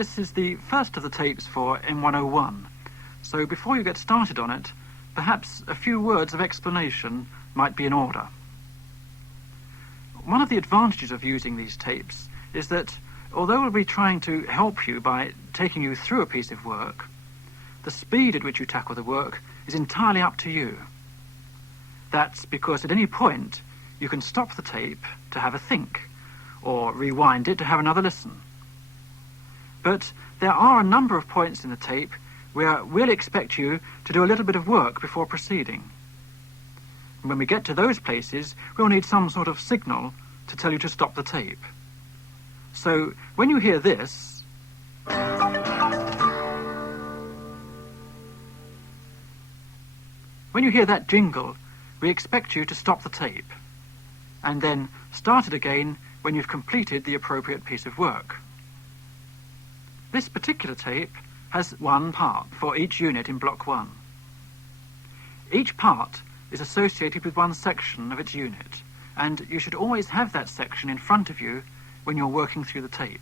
This is the first of the tapes for M101, so before you get started on it, perhaps a few words of explanation might be in order. One of the advantages of using these tapes is that, although we'll be trying to help you by taking you through a piece of work, the speed at which you tackle the work is entirely up to you. That's because at any point you can stop the tape to have a think, or rewind it to have another listen. But there are a number of points in the tape where we'll expect you to do a little bit of work before proceeding. And when we get to those places, we'll need some sort of signal to tell you to stop the tape. So when you hear this, when you hear that jingle, we expect you to stop the tape, and then start it again when you've completed the appropriate piece of work. This particular tape has one part for each unit in Block 1. Each part is associated with one section of its unit, and you should always have that section in front of you when you're working through the tape.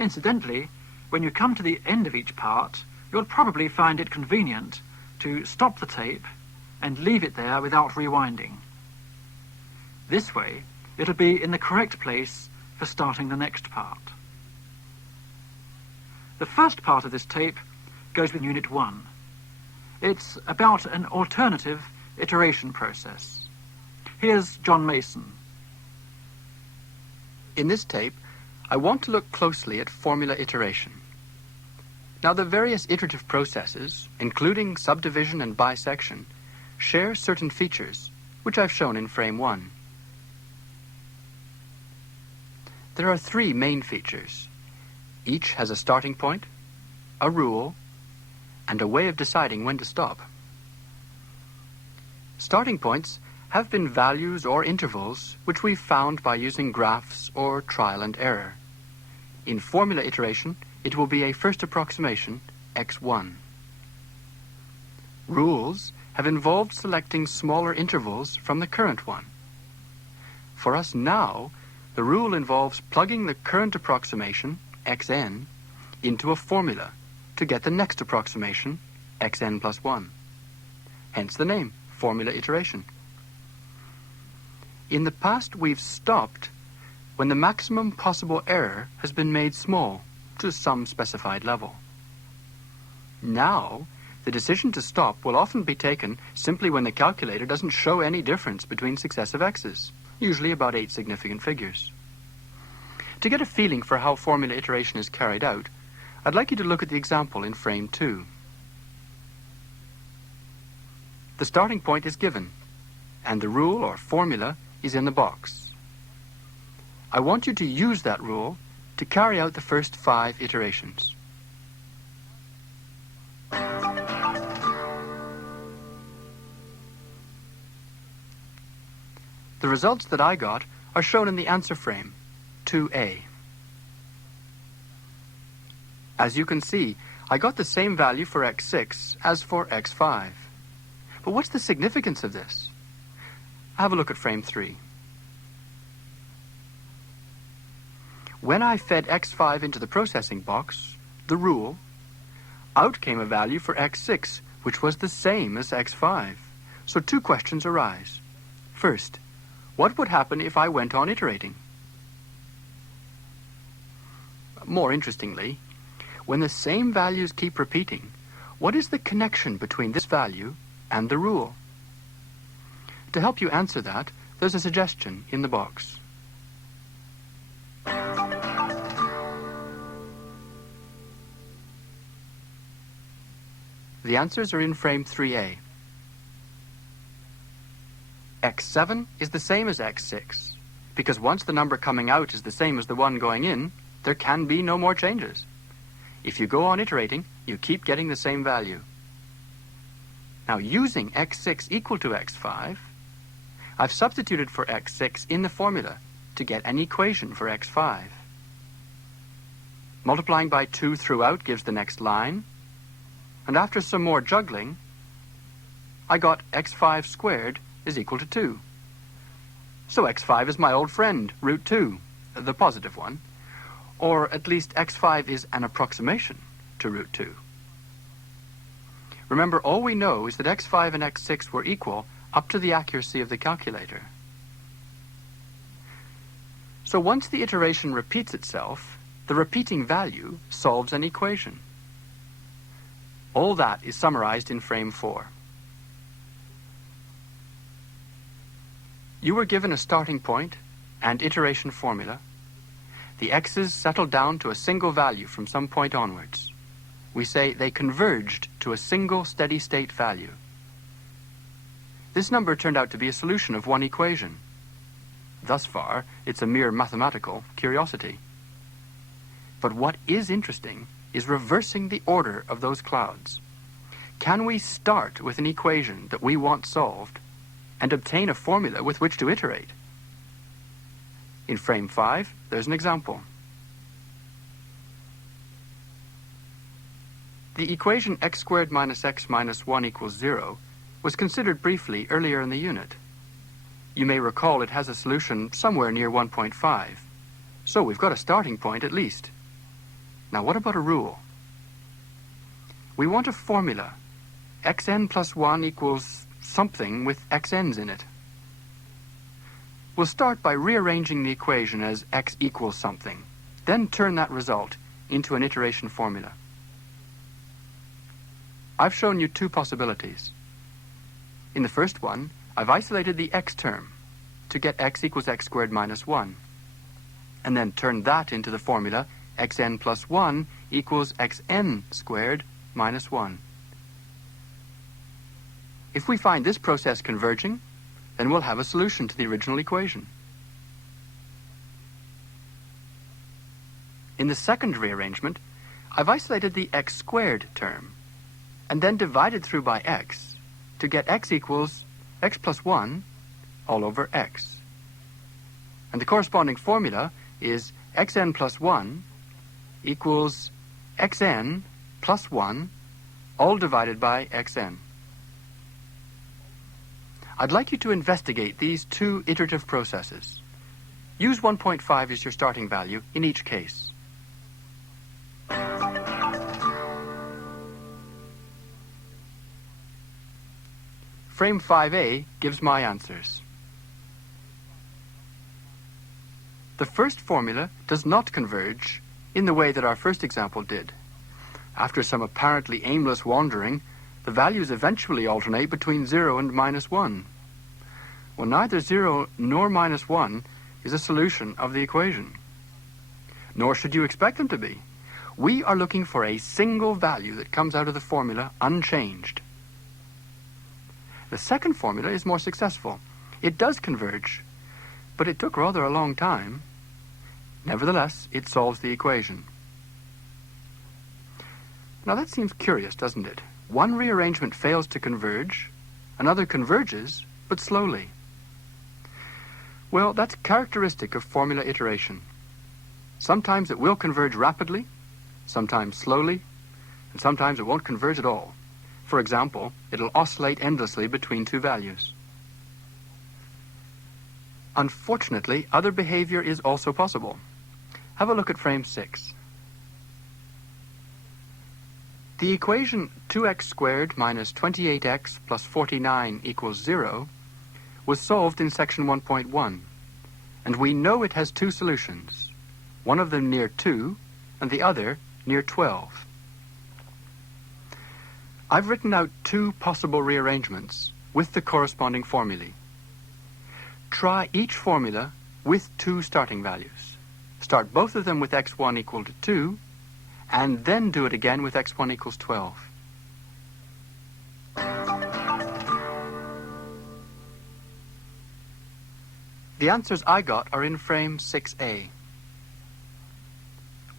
Incidentally, when you come to the end of each part, you'll probably find it convenient to stop the tape and leave it there without rewinding. This way, it'll be in the correct place for starting the next part. The first part of this tape goes with Unit 1. It's about an alternative iteration process. Here's John Mason. In this tape, I want to look closely at formula iteration. Now, the various iterative processes, including subdivision and bisection, share certain features, which I've shown in frame 1. There are 3 main features. Each has a starting point, a rule, and a way of deciding when to stop. Starting points have been values or intervals which we've found by using graphs or trial and error. In formula iteration, it will be a first approximation, x1. Rules have involved selecting smaller intervals from the current one. For us now, the rule involves plugging the current approximation, xn, into a formula to get the next approximation, xn plus 1. Hence the name, formula iteration. In the past, we've stopped when the maximum possible error has been made small to some specified level. Now, the decision to stop will often be taken simply when the calculator doesn't show any difference between successive x's, usually about 8 significant figures. To get a feeling for how formula iteration is carried out, I'd like you to look at the example in frame 2. The starting point is given, and the rule or formula is in the box. I want you to use that rule to carry out the first 5 iterations. The results that I got are shown in the answer frame, 2A. As you can see, I got the same value for x6 as for x5. But what's the significance of this? Have a look at frame 3. When I fed x5 into the processing box, the rule, out came a value for x6, which was the same as x5. So 2 questions arise. First, what would happen if I went on iterating? More interestingly, when the same values keep repeating, what is the connection between this value and the rule? To help you answer that, there's a suggestion in the box. The answers are in frame 3A. x7 is the same as x6, because once the number coming out is the same as the one going in, there can be no more changes. If you go on iterating, you keep getting the same value. Now, using x6 equal to x5, I've substituted for x6 in the formula to get an equation for x5. Multiplying by 2 throughout gives the next line, and after some more juggling, I got x5 squared is equal to 2. So x5 is my old friend, root 2, the positive one. Or at least x5 is an approximation to root 2. Remember, all we know is that x5 and x6 were equal up to the accuracy of the calculator. So once the iteration repeats itself, the repeating value solves an equation. All that is summarized in frame 4. You were given a starting point and iteration formula. The x's settled down to a single value from some point onwards. We say they converged to a single steady-state value. This number turned out to be a solution of one equation. Thus far, it's a mere mathematical curiosity. But what is interesting is reversing the order of those clouds. Can we start with an equation that we want solved and obtain a formula with which to iterate? In frame 5, there's an example. The equation x squared minus x minus 1 equals 0 was considered briefly earlier in the unit. You may recall it has a solution somewhere near 1.5. So we've got a starting point at least. Now what about a rule? We want a formula. xn plus 1 equals something with xn's in it. We'll start by rearranging the equation as x equals something, then turn that result into an iteration formula. I've shown you two possibilities. In the first one, I've isolated the x term to get x equals x squared minus 1, and then turned that into the formula xn plus 1 equals xn squared minus 1. If we find this process converging, then we'll have a solution to the original equation. In the second rearrangement, I've isolated the x squared term, and then divided through by x to get x equals x plus 1 all over x. And the corresponding formula is xn plus 1 equals xn plus 1 all divided by xn. I'd like you to investigate these two iterative processes. Use 1.5 as your starting value in each case. Frame 5a gives my answers. The first formula does not converge in the way that our first example did. After some apparently aimless wandering, the values eventually alternate between 0 and minus 1. Well, neither 0 nor minus 1 is a solution of the equation. Nor should you expect them to be. We are looking for a single value that comes out of the formula unchanged. The second formula is more successful. It does converge, but it took rather a long time. Nevertheless, it solves the equation. Now that seems curious, doesn't it? One rearrangement fails to converge, another converges, but slowly. Well, that's characteristic of formula iteration. Sometimes it will converge rapidly, sometimes slowly, and sometimes it won't converge at all. For example, it'll oscillate endlessly between two values. Unfortunately, other behavior is also possible. Have a look at frame 6. The equation 2x squared minus 28x plus 49 equals 0 was solved in section 1.1, and we know it has two solutions, one of them near 2 and the other near 12. I've written out two possible rearrangements with the corresponding formulae. Try each formula with two starting values. Start both of them with x1 equal to 2, and then do it again with x1 equals 12. The answers I got are in frame 6a.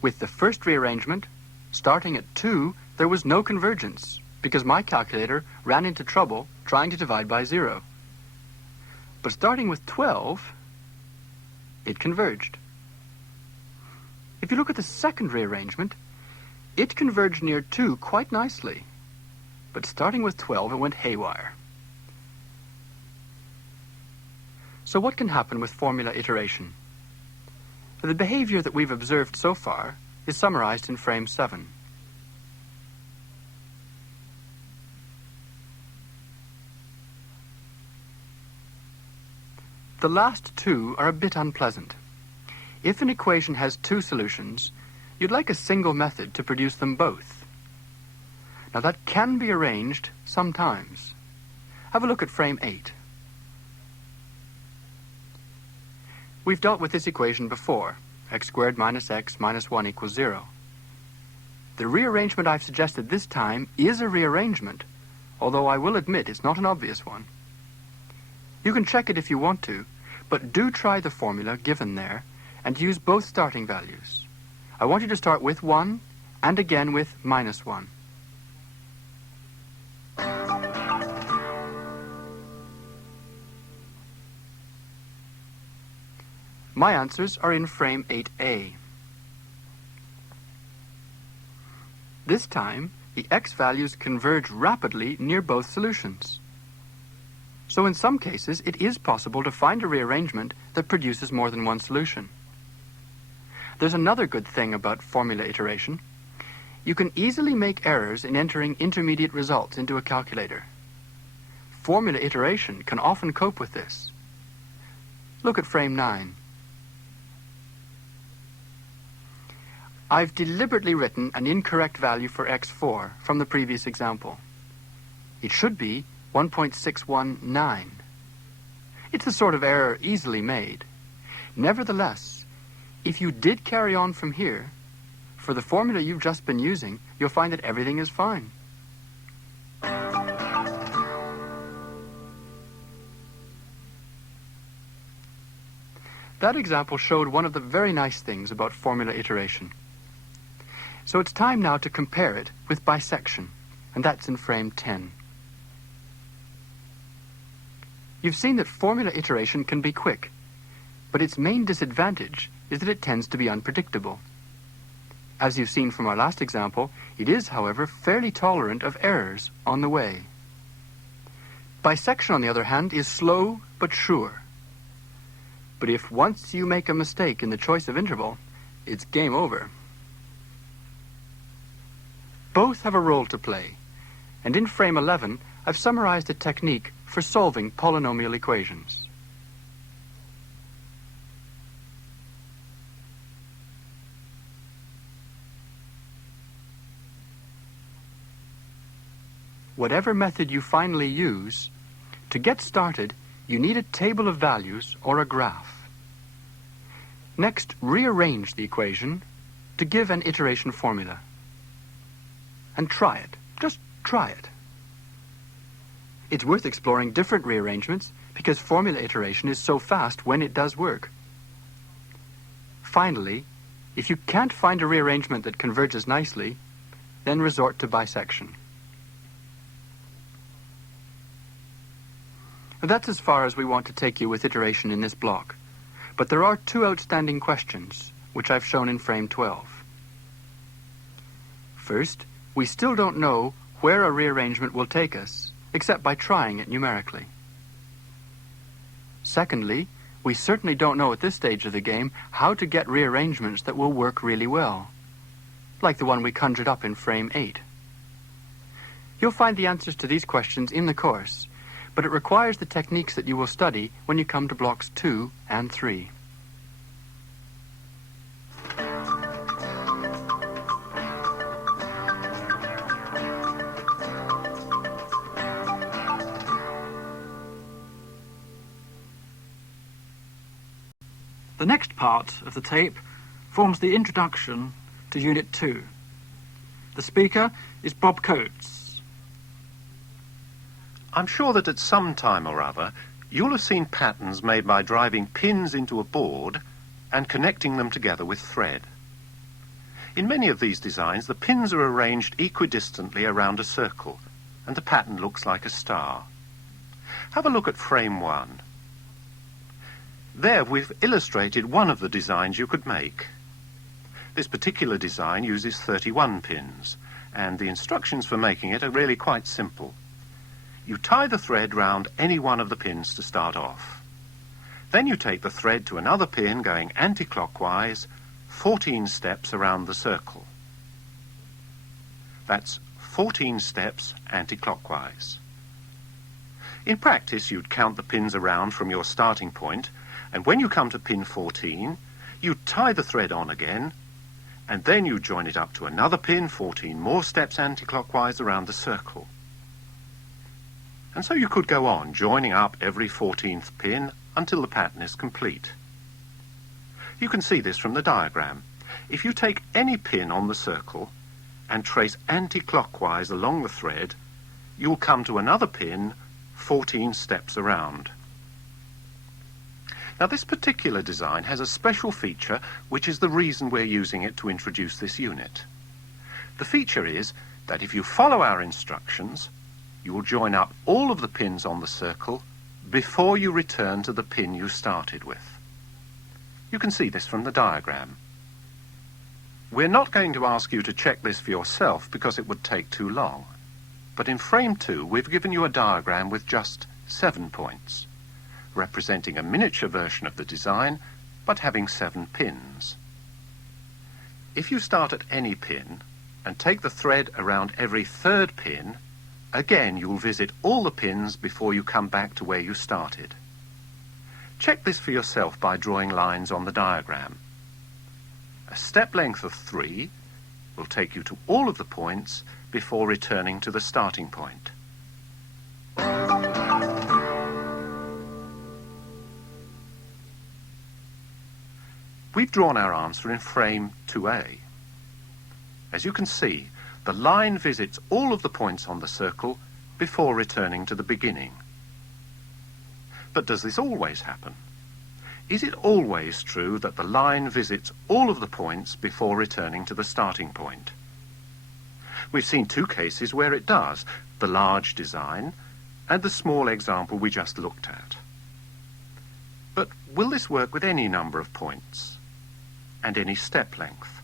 With the first rearrangement, starting at 2, there was no convergence, because my calculator ran into trouble trying to divide by 0. But starting with 12, it converged. If you look at the second rearrangement, it converged near 2 quite nicely. But starting with 12, it went haywire. So what can happen with formula iteration? The behavior that we've observed so far is summarized in frame 7. The last two are a bit unpleasant. If an equation has two solutions, you'd like a single method to produce them both. Now that can be arranged sometimes. Have a look at frame 8. We've dealt with this equation before, x squared minus x minus 1 equals 0. The rearrangement I've suggested this time is a rearrangement, although I will admit it's not an obvious one. You can check it if you want to, but do try the formula given there and use both starting values. I want you to start with 1 and again with minus 1. My answers are in frame 8A. This time, the x values converge rapidly near both solutions. So in some cases, it is possible to find a rearrangement that produces more than one solution. There's another good thing about formula iteration. You can easily make errors in entering intermediate results into a calculator. Formula iteration can often cope with this. Look at frame 9. I've deliberately written an incorrect value for x4 from the previous example. It should be 1.619. It's a sort of error easily made. Nevertheless, if you did carry on from here, for the formula you've just been using, you'll find that everything is fine. That example showed one of the very nice things about formula iteration. So it's time now to compare it with bisection, and that's in frame 10. You've seen that formula iteration can be quick, but its main disadvantage is that it tends to be unpredictable. As you've seen from our last example, it is, however, fairly tolerant of errors on the way. Bisection, on the other hand, is slow but sure. But if once you make a mistake in the choice of interval, it's game over. Both have a role to play, and in frame 11, I've summarized a technique for solving polynomial equations. Whatever method you finally use, to get started, you need a table of values or a graph. Next, rearrange the equation to give an iteration formula. And try it. Just try it. It's worth exploring different rearrangements because formula iteration is so fast when it does work. Finally, if you can't find a rearrangement that converges nicely, then resort to bisection. That's as far as we want to take you with iteration in this block. But there are two outstanding questions, which I've shown in frame 12. First, we still don't know where a rearrangement will take us, except by trying it numerically. Secondly, we certainly don't know at this stage of the game how to get rearrangements that will work really well, like the one we conjured up in frame 8. You'll find the answers to these questions in the course, but it requires the techniques that you will study when you come to blocks 2 and 3. The next part of the tape forms the introduction to Unit 2. The speaker is Bob Coates. I'm sure that at some time or other you'll have seen patterns made by driving pins into a board and connecting them together with thread. In many of these designs, the pins are arranged equidistantly around a circle, and the pattern looks like a star. Have a look at frame 1. There we've illustrated one of the designs you could make. This particular design uses 31 pins, and the instructions for making it are really quite simple. You tie the thread round any one of the pins to start off. Then you take the thread to another pin going anti-clockwise, 14 steps around the circle. That's 14 steps anti-clockwise. In practice, you'd count the pins around from your starting point, and when you come to pin 14, you tie the thread on again, and then you join it up to another pin, 14 more steps anti-clockwise around the circle. And so you could go on, joining up every 14th pin until the pattern is complete. You can see this from the diagram. If you take any pin on the circle and trace anti-clockwise along the thread, you'll come to another pin 14 steps around. Now, this particular design has a special feature which is the reason we're using it to introduce this unit. The feature is that if you follow our instructions, you will join up all of the pins on the circle before you return to the pin you started with. You can see this from the diagram. We're not going to ask you to check this for yourself because it would take too long. But in frame 2, we've given you a diagram with just 7 points, representing a miniature version of the design, but having 7 pins. If you start at any pin and take the thread around every 3rd pin, again you'll visit all the pins before you come back to where you started. Check this for yourself by drawing lines on the diagram. A step length of 3 will take you to all of the points before returning to the starting point. We've drawn our answer in frame 2A. As you can see, the line visits all of the points on the circle before returning to the beginning. But does this always happen? Is it always true that the line visits all of the points before returning to the starting point? We've seen 2 cases where it does, the large design and the small example we just looked at. But will this work with any number of points and any step length?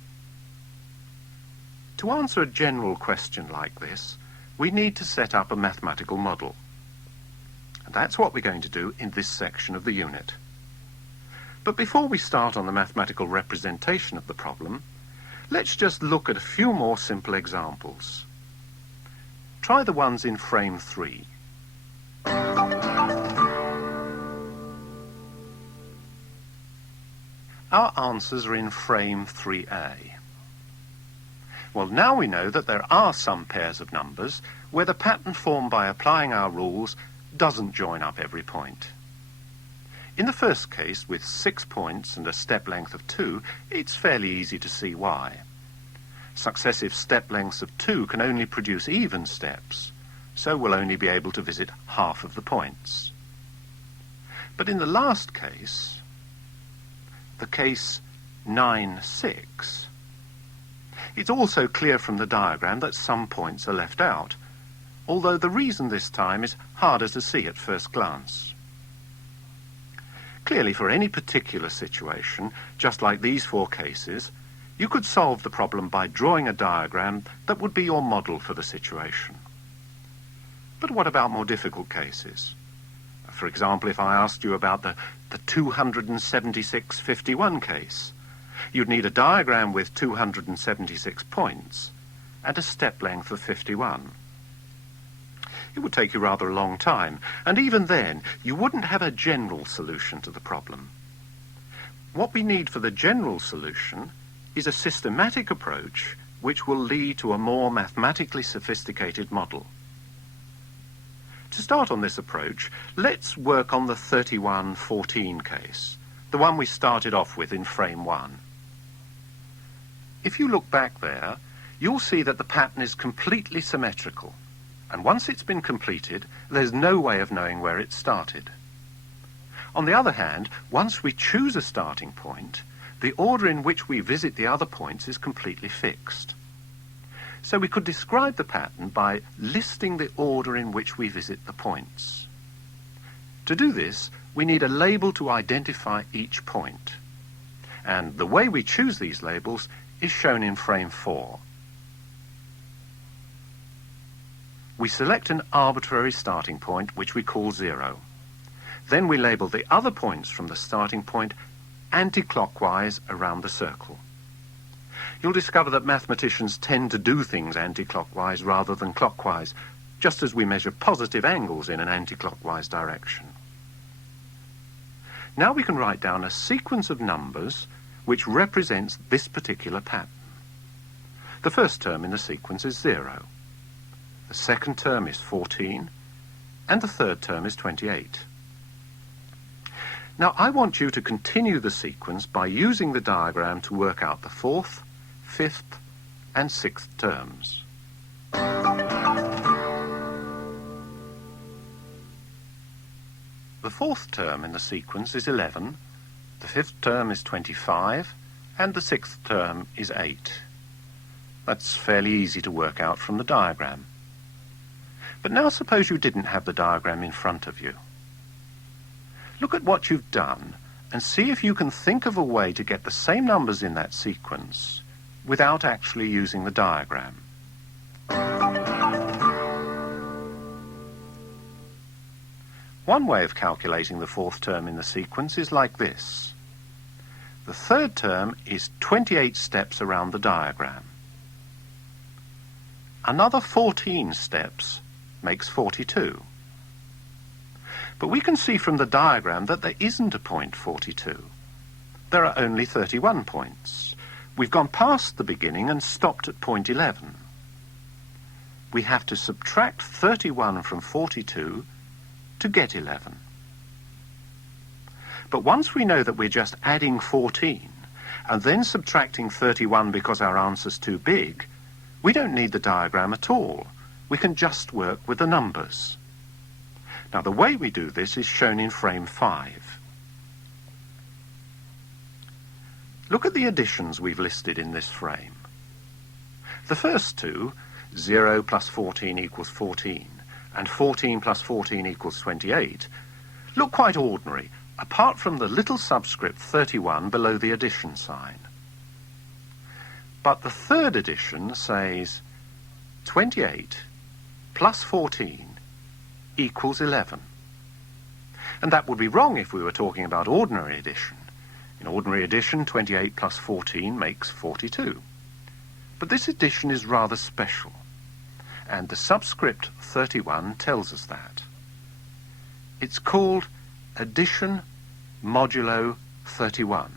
To answer a general question like this, we need to set up a mathematical model. And that's what we're going to do in this section of the unit. But before we start on the mathematical representation of the problem, let's just look at a few more simple examples. Try the ones in frame 3. Our answers are in frame 3A. Well, now we know that there are some pairs of numbers where the pattern formed by applying our rules doesn't join up every point. In the first case, with 6 points and a step length of 2, it's fairly easy to see why. Successive step lengths of 2 can only produce even steps, so we'll only be able to visit half of the points. But in the last case, the case 9-6, it's also clear from the diagram that some points are left out, although the reason this time is harder to see at first glance. Clearly, for any particular situation, just like these 4 cases, you could solve the problem by drawing a diagram that would be your model for the situation. But what about more difficult cases? For example, if I asked you about the 276-51 case, you'd need a diagram with 276 points and a step length of 51. It would take you rather a long time, and even then, you wouldn't have a general solution to the problem. What we need for the general solution is a systematic approach which will lead to a more mathematically sophisticated model. To start on this approach, let's work on the 31-14 case, the one we started off with in frame 1. If you look back there, you'll see that the pattern is completely symmetrical. And once it's been completed, there's no way of knowing where it started. On the other hand, once we choose a starting point, the order in which we visit the other points is completely fixed. So we could describe the pattern by listing the order in which we visit the points. To do this, we need a label to identify each point. And the way we choose these labels is shown in frame 4. We select an arbitrary starting point, which we call 0. Then we label the other points from the starting point anti-clockwise around the circle. You'll discover that mathematicians tend to do things anti-clockwise rather than clockwise, just as we measure positive angles in an anti-clockwise direction. Now we can write down a sequence of numbers which represents this particular pattern. The first term in the sequence is 0. The second term is 14, and the third term is 28. Now I want you to continue the sequence by using the diagram to work out the fourth, fifth, and sixth terms. The fourth term in the sequence is 11, the fifth term is 25, and the sixth term is 8. That's fairly easy to work out from the diagram. But now suppose you didn't have the diagram in front of you. Look at what you've done and see if you can think of a way to get the same numbers in that sequence without actually using the diagram. One way of calculating the fourth term in the sequence is like this. The third term is 28 steps around the diagram. Another 14 steps makes 42. But we can see from the diagram that there isn't a point 42. There are only 31 points. We've gone past the beginning and stopped at point 11. We have to subtract 31 from 42 to get 11. But once we know that we're just adding 14 and then subtracting 31 because our answer's too big, we don't need the diagram at all. We can just work with the numbers. Now the way we do this is shown in frame 5. Look at the additions we've listed in this frame. The first two, 0 plus 14 equals 14, and 14 plus 14 equals 28, look quite ordinary, apart from the little subscript 31 below the addition sign. But the third addition says 28 plus 14 equals 11. And that would be wrong if we were talking about ordinary addition. In ordinary addition, 28 plus 14 makes 42. But this addition is rather special, and the subscript 31 tells us that. It's called addition modulo 31.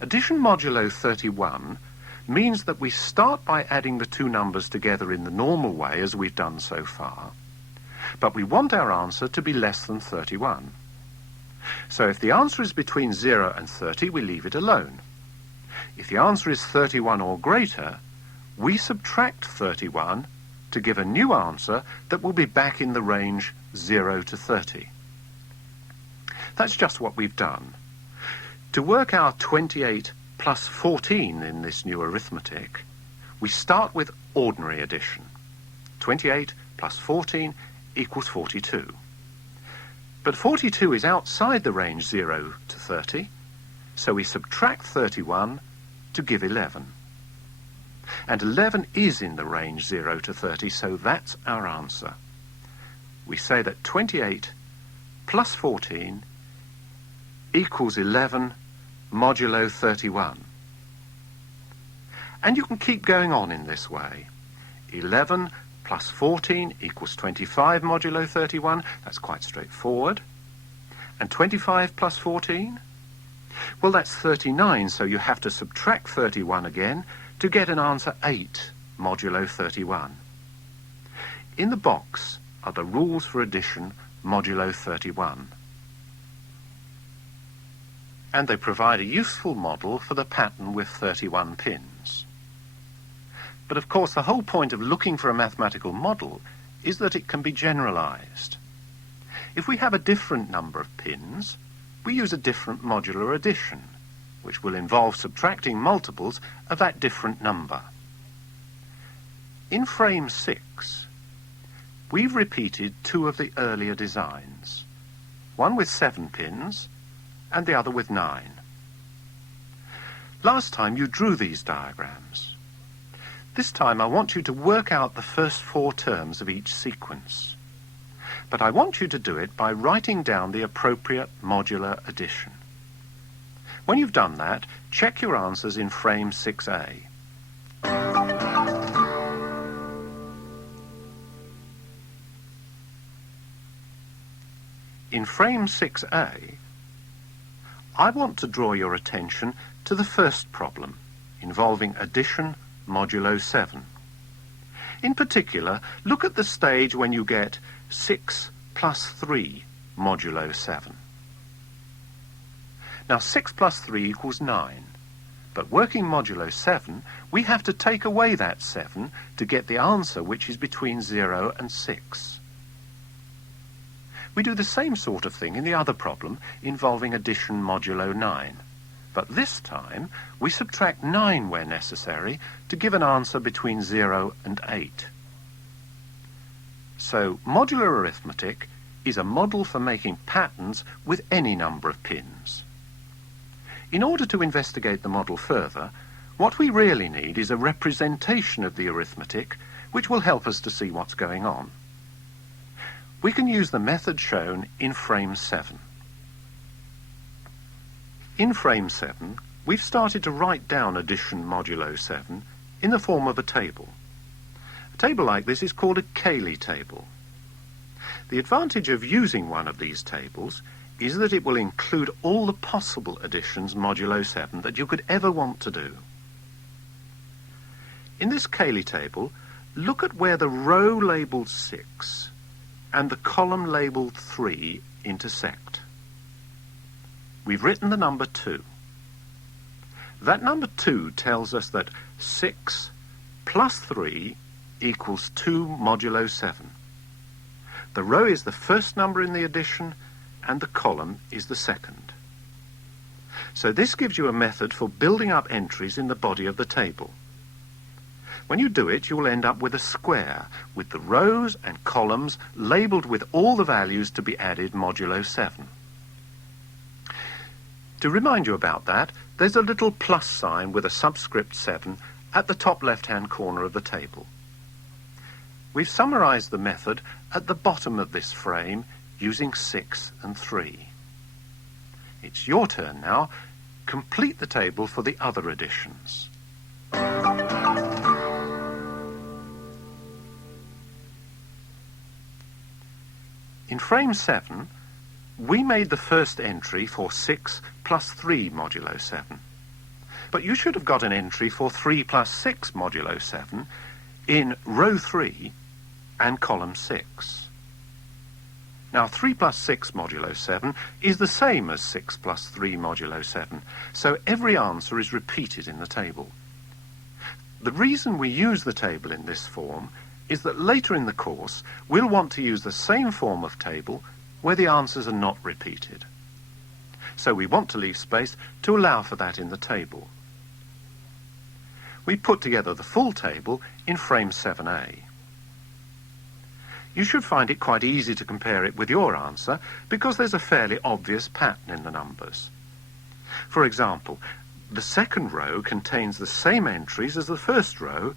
Addition modulo 31 means that we start by adding the two numbers together in the normal way as we've done so far, but we want our answer to be less than 31. So if the answer is between 0 and 30, we leave it alone. If the answer is 31 or greater, we subtract 31 to give a new answer that will be back in the range 0 to 30. That's just what we've done. To work out 28 plus 14 in this new arithmetic, we start with ordinary addition. 28 plus 14 equals 42. But 42 is outside the range 0 to 30, so we subtract 31 to give 11. And 11 is in the range 0 to 30, so that's our answer. We say that 28 plus 14 equals 11 modulo 31. And you can keep going on in this way. 11 plus 14 equals 25 modulo 31. That's quite straightforward. And 25 plus 14? Well, that's 39, so you have to subtract 31 again to get an answer 8 modulo 31. In the box are the rules for addition modulo 31. And they provide a useful model for the pattern with 31 pins. But of course, the whole point of looking for a mathematical model is that it can be generalized. If we have a different number of pins, we use a different modular addition, which will involve subtracting multiples of that different number. In frame 6, we've repeated two of the earlier designs, one with 7 pins and the other with 9. Last time you drew these diagrams. This time I want you to work out the first 4 terms of each sequence. But I want you to do it by writing down the appropriate modular addition. When you've done that, check your answers in frame 6A. In frame 6A, I want to draw your attention to the first problem, involving addition modulo 7. In particular, look at the stage when you get 6 plus 3 modulo 7. Now 6 plus 3 equals 9, but working modulo 7, we have to take away that 7 to get the answer, which is between 0 and 6. We do the same sort of thing in the other problem involving addition modulo 9. But this time, we subtract 9 where necessary to give an answer between 0 and 8. So, modular arithmetic is a model for making patterns with any number of pins. In order to investigate the model further, what we really need is a representation of the arithmetic which will help us to see what's going on. We can use the method shown in frame 7. In frame 7, we've started to write down addition modulo 7 in the form of a table. A table like this is called a Cayley table. The advantage of using one of these tables is that it will include all the possible additions modulo 7 that you could ever want to do. In this Cayley table, look at where the row labelled 6 and the column labelled 3 intersect. We've written the number 2. That number 2 tells us that 6 plus 3 equals 2 modulo 7. The row is the first number in the addition, and the column is the second. So this gives you a method for building up entries in the body of the table. When you do it, you'll end up with a square, with the rows and columns labelled with all the values to be added modulo 7. To remind you about that, there's a little plus sign with a subscript 7 at the top left-hand corner of the table. We've summarised the method at the bottom of this frame using 6 and 3. It's your turn now. Complete the table for the other additions. In frame 7, we made the first entry for 6 plus 3 modulo 7. But you should have got an entry for 3 plus 6 modulo 7 in row 3 and column 6. Now 3 plus 6 modulo 7 is the same as 6 plus 3 modulo 7, so every answer is repeated in the table. The reason we use the table in this form is that later in the course we'll want to use the same form of table where the answers are not repeated. So we want to leave space to allow for that in the table. We put together the full table in frame 7A. You should find it quite easy to compare it with your answer because there's a fairly obvious pattern in the numbers. For example, the second row contains the same entries as the first row,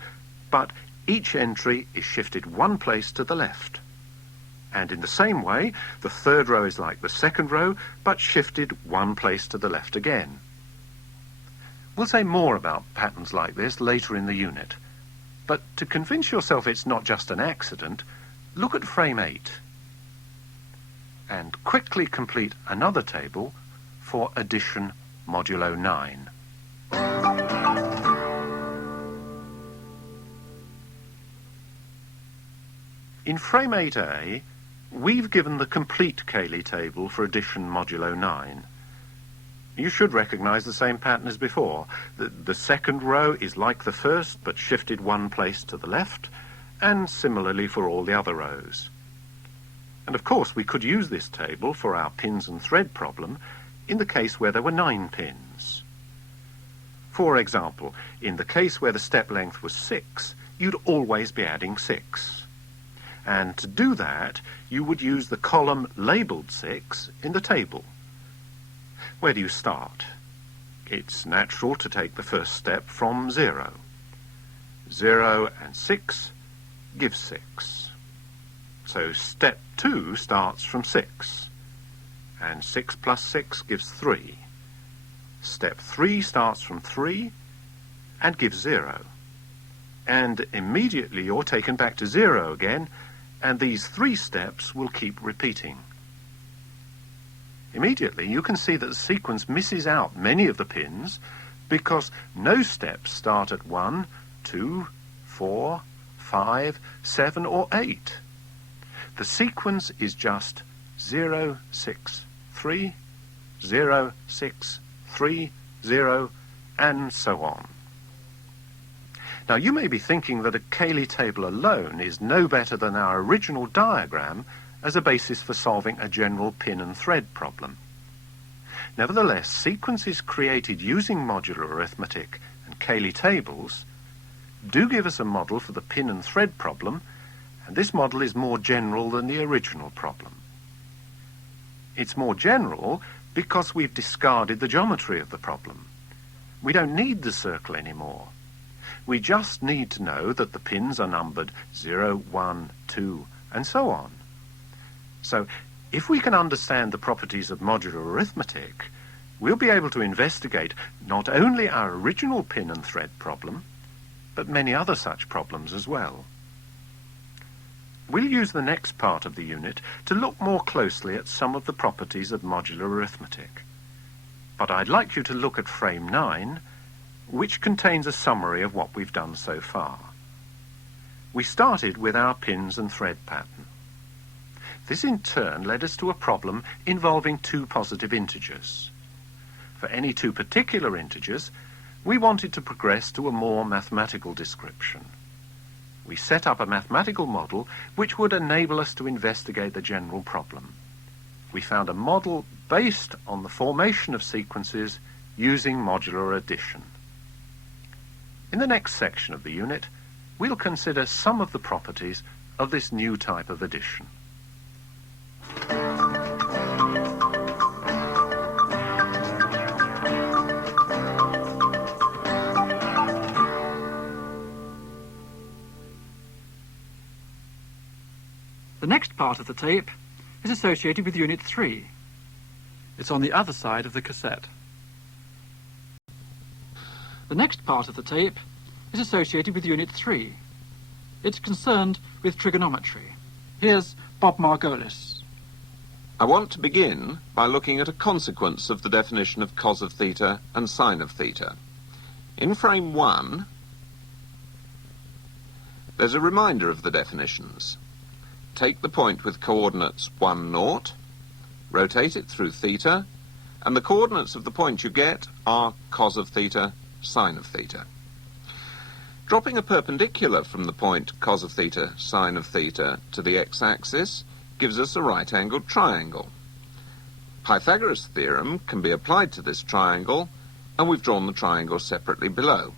but each entry is shifted one place to the left. And in the same way, the third row is like the second row, but shifted one place to the left again. We'll say more about patterns like this later in the unit. But to convince yourself it's not just an accident, look at frame 8 and quickly complete another table for addition modulo 9. In frame 8A, we've given the complete Cayley table for addition modulo 9. You should recognise the same pattern as before. The second row is like the first, but shifted one place to the left, and similarly for all the other rows. And of course, we could use this table for our pins and thread problem in the case where there were 9 pins. For example, in the case where the step length was 6, you'd always be adding 6. And to do that, you would use the column labelled 6 in the table. Where do you start? It's natural to take the first step from 0. 0 and 6 gives 6. So step 2 starts from 6, and 6 plus 6 gives 3. Step 3 starts from 3 and gives 0. And immediately you're taken back to 0 again, and these 3 steps will keep repeating. Immediately you can see that the sequence misses out many of the pins because no steps start at 1, 2, 4, 5, 7 or 8. The sequence is just 0, 6, 3, 0, 6, 3, 0, and so on. Now you may be thinking that a Cayley table alone is no better than our original diagram as a basis for solving a general pin and thread problem. Nevertheless, sequences created using modular arithmetic and Cayley tables do give us a model for the pin and thread problem, and this model is more general than the original problem. It's more general because we've discarded the geometry of the problem. We don't need the circle anymore. We just need to know that the pins are numbered 0, 1, 2, and so on. So, if we can understand the properties of modular arithmetic, we'll be able to investigate not only our original pin and thread problem, but many other such problems as well. We'll use the next part of the unit to look more closely at some of the properties of modular arithmetic. But I'd like you to look at frame 9, which contains a summary of what we've done so far. We started with our pins and thread pattern. This in turn led us to a problem involving 2 positive integers. For any 2 particular integers, we wanted to progress to a more mathematical description. We set up a mathematical model which would enable us to investigate the general problem. We found a model based on the formation of sequences using modular addition. In the next section of the unit, we'll consider some of the properties of this new type of addition. The next part of the tape is associated with Unit 3. It's on the other side of the cassette. The next part of the tape is associated with Unit 3. It's concerned with trigonometry. Here's Bob Margolis. I want to begin by looking at a consequence of the definition of cos of theta and sine of theta. In frame 1, there's a reminder of the definitions. Take the point with coordinates 1, 0, rotate it through theta, and the coordinates of the point you get are cos of theta, sine of theta. Dropping a perpendicular from the point cos of theta, sine of theta to the x-axis gives us a right-angled triangle. Pythagoras' theorem can be applied to this triangle, and we've drawn the triangle separately below.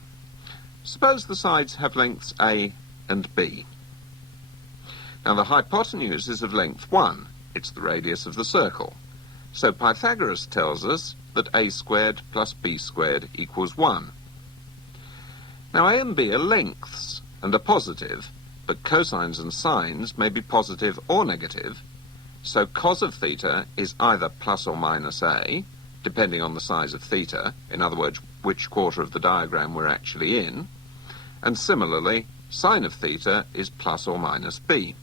Suppose the sides have lengths A and B. Now the hypotenuse is of length 1. It's the radius of the circle. So Pythagoras tells us that a squared plus b squared equals 1. Now a and b are lengths and are positive, but cosines and sines may be positive or negative, so cos of theta is either plus or minus a, depending on the size of theta, in other words, which quarter of the diagram we're actually in, and similarly, sine of theta is plus or minus b.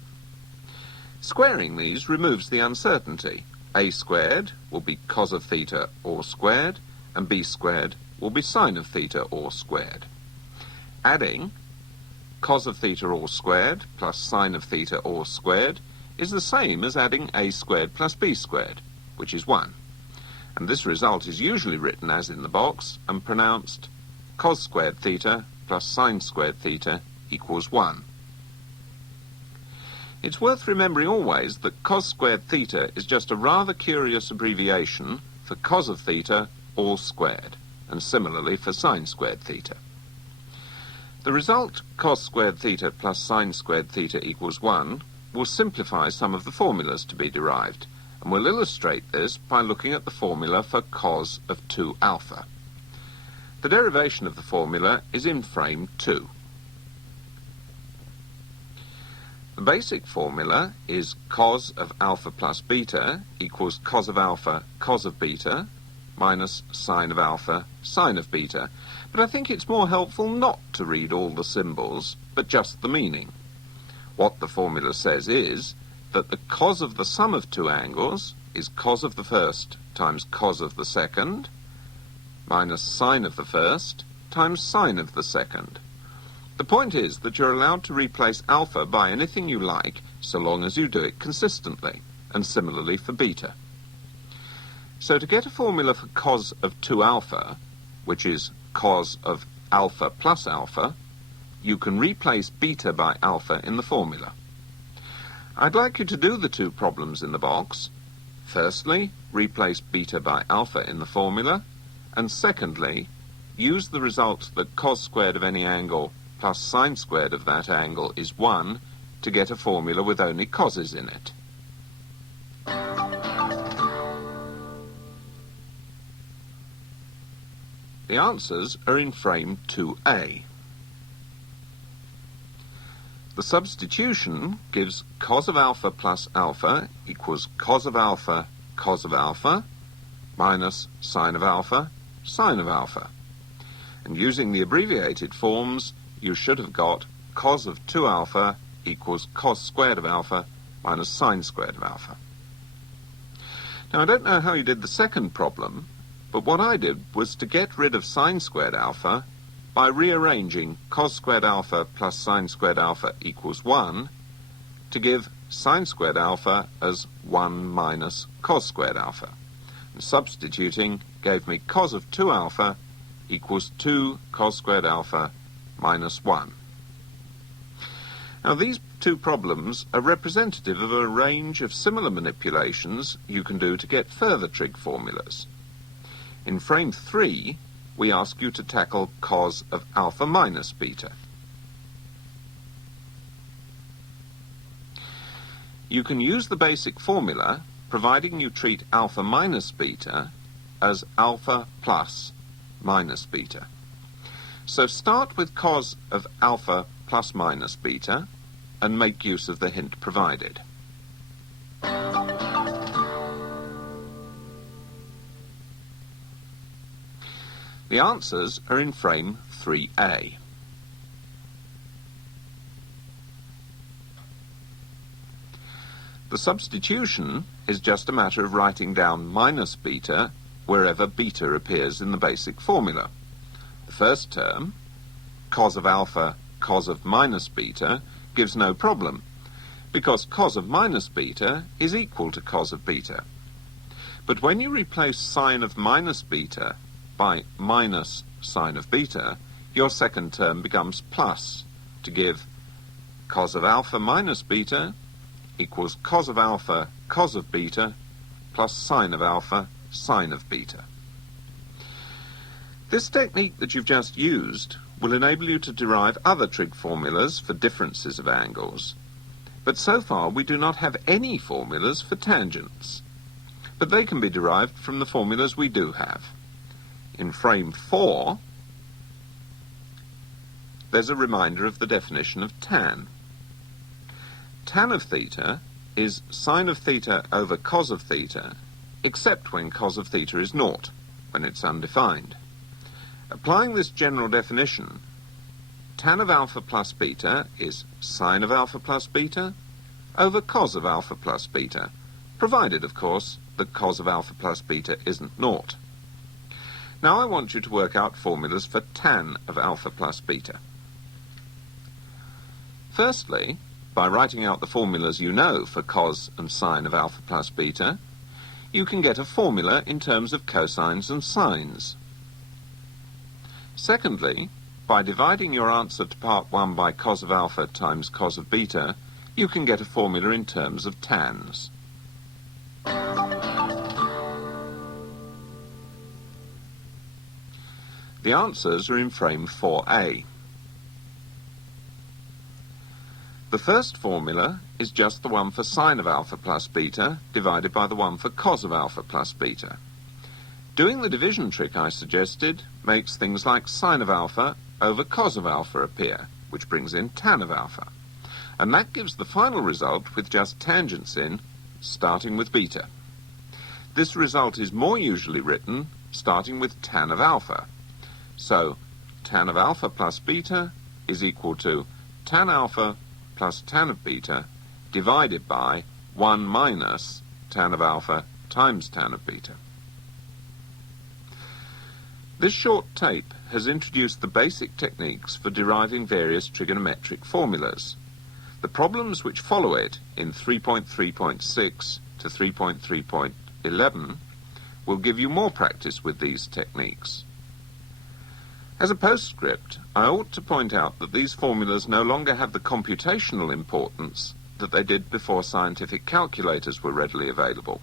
Squaring these removes the uncertainty. A squared will be cos of theta or squared, and b squared will be sine of theta or squared. Adding cos of theta all squared plus sine of theta all squared is the same as adding a squared plus b squared, which is 1. And this result is usually written as in the box and pronounced cos squared theta plus sine squared theta equals 1. It's worth remembering always that cos squared theta is just a rather curious abbreviation for cos of theta all squared, and similarly for sine squared theta. The result, cos squared theta plus sine squared theta equals 1, will simplify some of the formulas to be derived, and we'll illustrate this by looking at the formula for cos of 2 alpha. The derivation of the formula is in frame 2. The basic formula is cos of alpha plus beta equals cos of alpha cos of beta minus sine of alpha sine of beta. But I think it's more helpful not to read all the symbols, but just the meaning. What the formula says is that the cos of the sum of two angles is cos of the first times cos of the second minus sine of the first times sine of the second. The point is that you're allowed to replace alpha by anything you like, so long as you do it consistently, and similarly for beta. So to get a formula for cos of 2 alpha, which is cos of alpha plus alpha, you can replace beta by alpha in the formula. I'd like you to do the two problems in the box. Firstly, replace beta by alpha in the formula, and secondly, use the result that cos squared of any angle plus sine squared of that angle is 1 to get a formula with only coses in it. The answers are in frame 2A. The substitution gives cos of alpha plus alpha equals cos of alpha minus sine of alpha sine of alpha. And using the abbreviated forms, you should have got cos of 2 alpha equals cos squared of alpha minus sine squared of alpha. Now, I don't know how you did the second problem, but what I did was to get rid of sine squared alpha by rearranging cos squared alpha plus sine squared alpha equals 1 to give sine squared alpha as 1 minus cos squared alpha. And substituting gave me cos of 2 alpha equals 2 cos squared alpha minus 1. Now, these two problems are representative of a range of similar manipulations you can do to get further trig formulas. In frame 3, we ask you to tackle cos of alpha minus beta. You can use the basic formula, providing you treat alpha minus beta as alpha plus minus beta. So start with cos of alpha plus minus beta and make use of the hint provided. The answers are in frame 3A. The substitution is just a matter of writing down minus beta wherever beta appears in the basic formula. The first term, cos of alpha cos of minus beta, gives no problem, because cos of minus beta is equal to cos of beta. But when you replace sine of minus beta by minus sine of beta, your second term becomes plus, to give cos of alpha minus beta equals cos of alpha cos of beta plus sine of alpha sine of beta. This technique that you've just used will enable you to derive other trig formulas for differences of angles, but so far we do not have any formulas for tangents. But they can be derived from the formulas we do have. In frame 4, there's a reminder of the definition of tan. Tan of theta is sine of theta over cos of theta, except when cos of theta is naught, when it's undefined. Applying this general definition, tan of alpha plus beta is sine of alpha plus beta over cos of alpha plus beta, provided, of course, that cos of alpha plus beta isn't naught. Now I want you to work out formulas for tan of alpha plus beta. Firstly, by writing out the formulas you know for cos and sine of alpha plus beta, you can get a formula in terms of cosines and sines. Secondly, by dividing your answer to part 1 by cos of alpha times cos of beta, you can get a formula in terms of tans. The answers are in frame 4A. The first formula is just the one for sine of alpha plus beta divided by the one for cos of alpha plus beta. Doing the division trick I suggested makes things like sine of alpha over cos of alpha appear, which brings in tan of alpha. And that gives the final result with just tangents in, starting with beta. This result is more usually written starting with tan of alpha. So tan of alpha plus beta is equal to tan alpha plus tan of beta divided by 1 minus tan of alpha times tan of beta. This short tape has introduced the basic techniques for deriving various trigonometric formulas. The problems which follow it in 3.3.6 to 3.3.11 will give you more practice with these techniques. As a postscript, I ought to point out that these formulas no longer have the computational importance that they did before scientific calculators were readily available.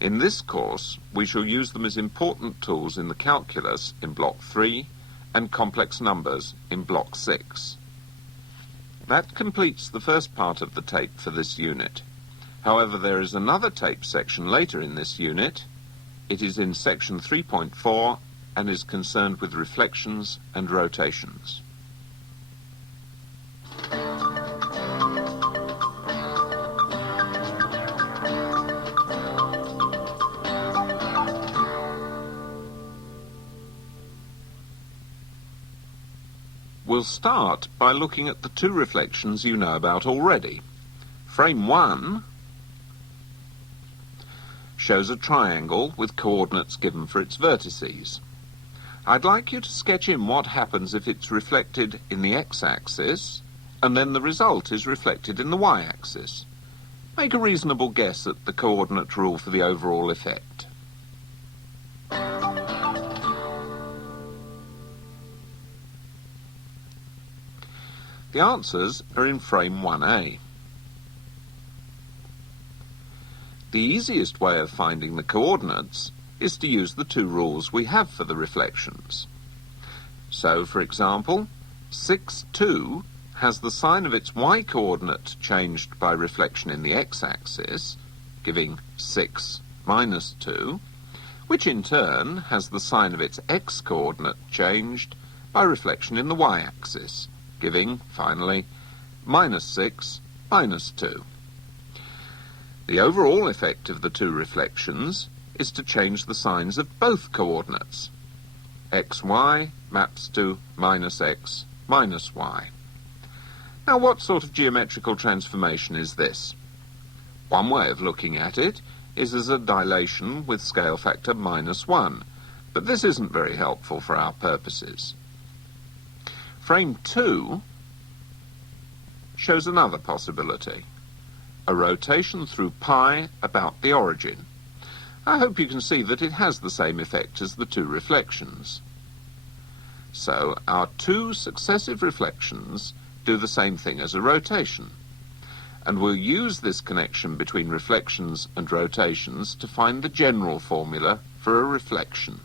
In this course, we shall use them as important tools in the calculus in Block 3 and complex numbers in Block 6. That completes the first part of the tape for this unit. However, there is another tape section later in this unit. It is in section 3.4 and is concerned with reflections and rotations. We'll start by looking at the two reflections you know about already. Frame 1 shows a triangle with coordinates given for its vertices. I'd like you to sketch in what happens if it's reflected in the x-axis and then the result is reflected in the y-axis. Make a reasonable guess at the coordinate rule for the overall effect. The answers are in frame 1A. The easiest way of finding the coordinates is to use the two rules we have for the reflections. So, for example, 6, 2 has the sign of its y-coordinate changed by reflection in the x-axis, giving 6 minus 2, which in turn has the sign of its x-coordinate changed by reflection in the y-axis, giving, finally, minus 6 minus 2. The overall effect of the two reflections is to change the signs of both coordinates. xy maps to minus x minus y. Now, what sort of geometrical transformation is this? One way of looking at it is as a dilation with scale factor -1, but this isn't very helpful for our purposes. Frame 2 shows another possibility, a rotation through pi about the origin. I hope you can see that it has the same effect as the two reflections. So our two successive reflections do the same thing as a rotation, and we'll use this connection between reflections and rotations to find the general formula for a reflection.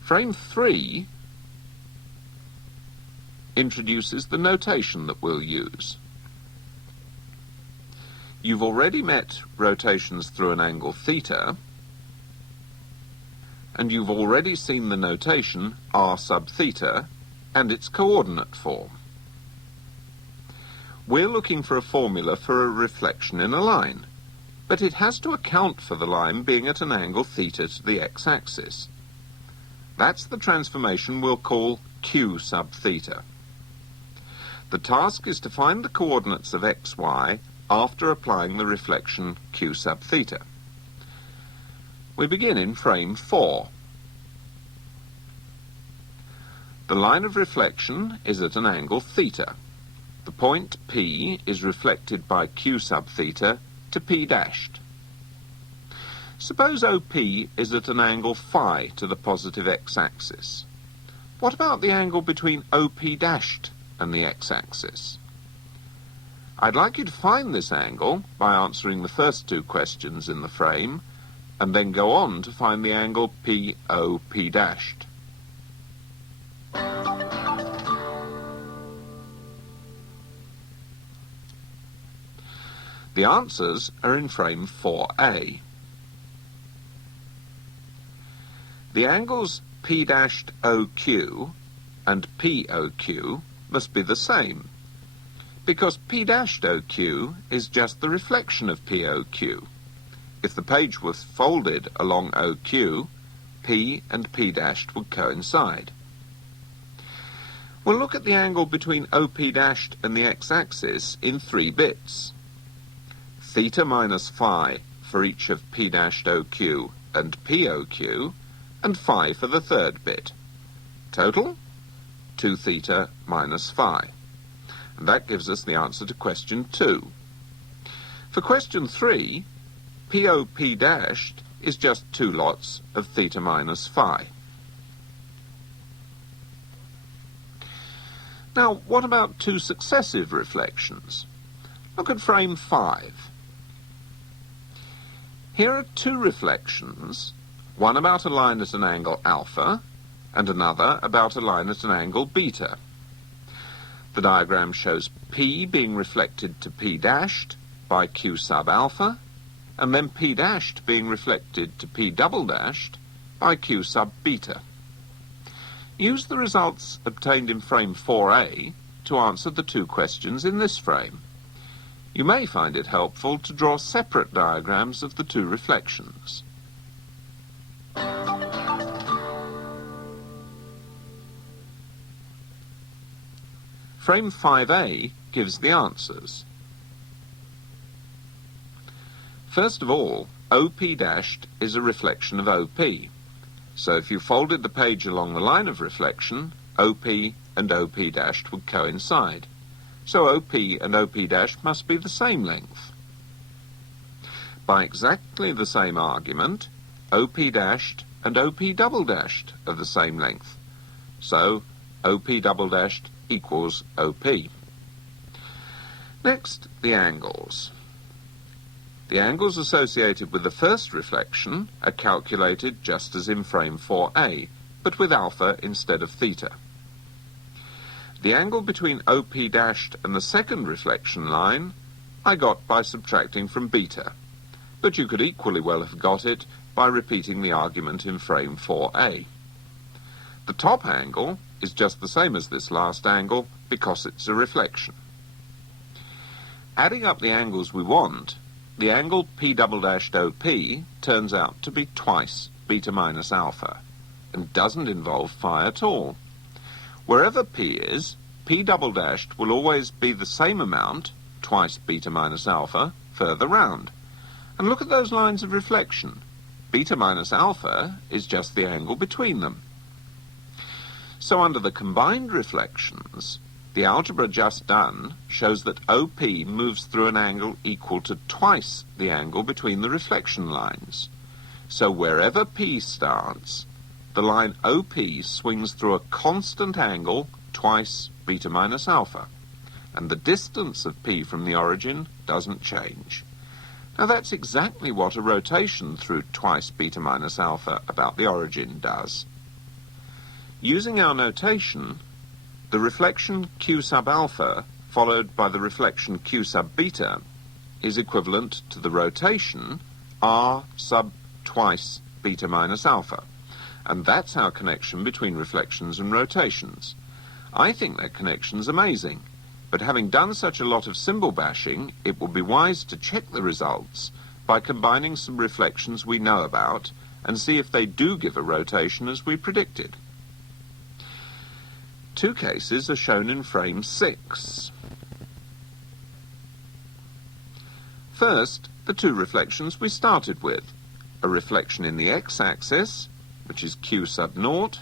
Frame 3 introduces the notation that we'll use. You've already met rotations through an angle theta, and you've already seen the notation r sub theta and its coordinate form. We're looking for a formula for a reflection in a line, but it has to account for the line being at an angle theta to the x-axis. That's the transformation we'll call q sub theta. The task is to find the coordinates of xy after applying the reflection q sub theta. We begin in frame 4. The line of reflection is at an angle theta. The point P is reflected by q sub theta to P dashed. Suppose OP is at an angle phi to the positive x-axis. What about the angle between OP dashed and the x-axis? I'd like you to find this angle by answering the first two questions in the frame, and then go on to find the angle POP dashed. The answers are in frame 4A. The angles P dashed OQ and POQ must be the same, Because P dashed OQ is just the reflection of POQ. If the page was folded along OQ, P and P dashed would coincide. We'll look at the angle between OP dashed and the x-axis in 3 bits. Theta minus phi for each of P dashed OQ and POQ, and phi for the 3rd bit. Total, 2 theta minus phi. And that gives us the answer to question 2. For question 3, POP dashed is just 2 lots of theta minus phi. Now, what about 2 successive reflections? Look at frame 5. Here are 2 reflections, one about a line at an angle alpha, and another about a line at an angle beta. The diagram shows P being reflected to P dashed by Q sub alpha, and then P dashed being reflected to P double dashed by Q sub beta. Use the results obtained in frame 4A to answer the 2 questions in this frame. You may find it helpful to draw separate diagrams of the 2 reflections. Frame 5A gives the answers. First of all, OP dashed is a reflection of OP. So if you folded the page along the line of reflection, OP and OP dashed would coincide. So OP and OP dashed must be the same length. By exactly the same argument, OP dashed and OP double dashed are the same length. So OP double dashed equals OP. Next, the angles. The angles associated with the first reflection are calculated just as in frame 4A, but with alpha instead of theta. The angle between OP dashed and the second reflection line I got by subtracting from beta, but you could equally well have got it by repeating the argument in frame 4A. The top angle is just the same as this last angle because it's a reflection. Adding up the angles we want, the angle P double dashed OP turns out to be twice beta minus alpha and doesn't involve phi at all. Wherever P is, P double dashed will always be the same amount, twice beta minus alpha, further round. And look at those lines of reflection. Beta minus alpha is just the angle between them. So under the combined reflections, the algebra just done shows that OP moves through an angle equal to twice the angle between the reflection lines. So wherever P starts, the line OP swings through a constant angle twice beta minus alpha, and the distance of P from the origin doesn't change. Now that's exactly what a rotation through twice beta minus alpha about the origin does. Using our notation, the reflection Q sub alpha followed by the reflection Q sub beta is equivalent to the rotation R sub twice beta minus alpha. And that's our connection between reflections and rotations. I think that connection's amazing, but having done such a lot of symbol bashing, it will be wise to check the results by combining some reflections we know about and see if they do give a rotation as we predicted. 2 cases are shown in frame 6. First, the 2 reflections we started with. A reflection in the x-axis, which is Q sub naught,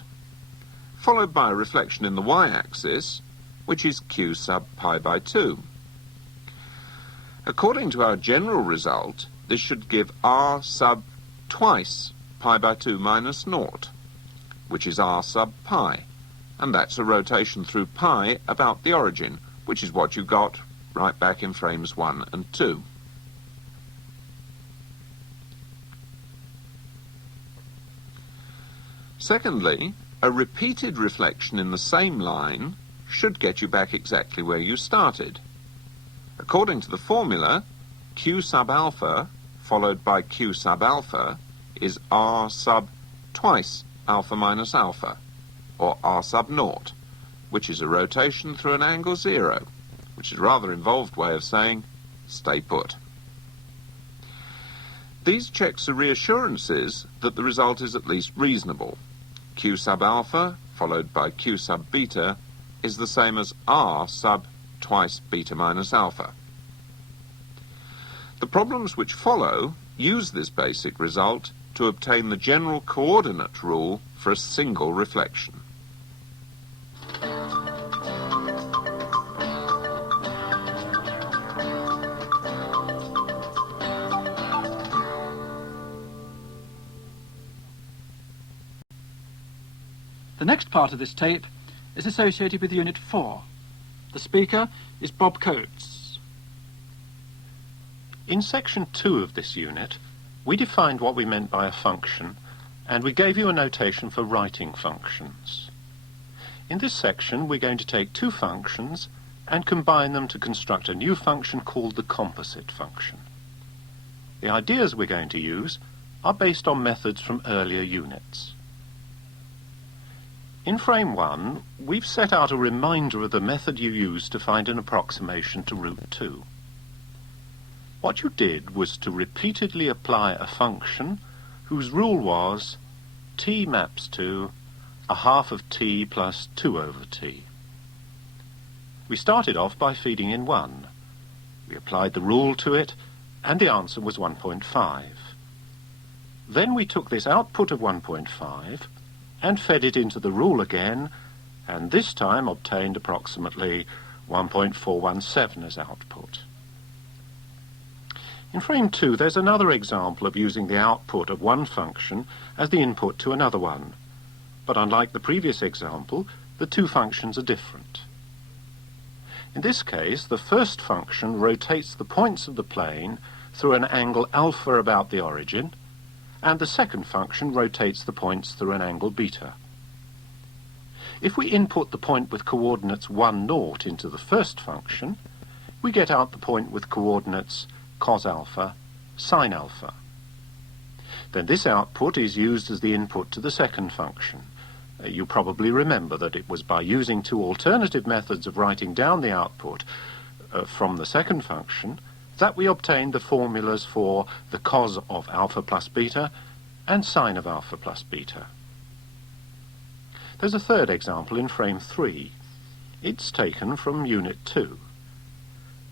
followed by a reflection in the y-axis, which is Q sub pi by 2. According to our general result, this should give R sub twice pi by 2 minus naught, which is R sub pi, and that's a rotation through pi about the origin, which is what you got right back in frames 1 and 2. Secondly, a repeated reflection in the same line should get you back exactly where you started. According to the formula, Q sub alpha followed by Q sub alpha is R sub twice alpha minus alpha, or R sub naught, which is a rotation through an angle 0. which is a rather involved way of saying stay put. These checks are reassurances that the result is at least reasonable. Q sub alpha followed by Q sub beta is the same as R sub twice beta minus alpha. The problems which follow use this basic result to obtain the general coordinate rule for a single reflection. The next part of this tape is associated with Unit 4. The speaker is Bob Coates. In Section 2 of this unit, we defined what we meant by a function, and we gave you a notation for writing functions. In this section, we're going to take two functions and combine them to construct a new function called the composite function. The ideas we're going to use are based on methods from earlier units. In Frame 1, we've set out a reminder of the method you used to find an approximation to root 2. What you did was to repeatedly apply a function whose rule was t maps to a half of t plus 2 over t. We started off by feeding in 1. We applied the rule to it, and the answer was 1.5. Then we took this output of 1.5 and fed it into the rule again, and this time obtained approximately 1.417 as output. In Frame 2, there's another example of using the output of one function as the input to another one. But unlike the previous example, the two functions are different. In this case, the first function rotates the points of the plane through an angle alpha about the origin, and the second function rotates the points through an angle beta. If we input the point with coordinates 1, 0 into the first function, we get out the point with coordinates cos alpha, sin alpha. Then this output is used as the input to the second function. You probably remember that it was by using two alternative methods of writing down the output from the second function that we obtained the formulas for the cos of alpha plus beta and sine of alpha plus beta. There's a third example in Frame 3. It's taken from Unit 2.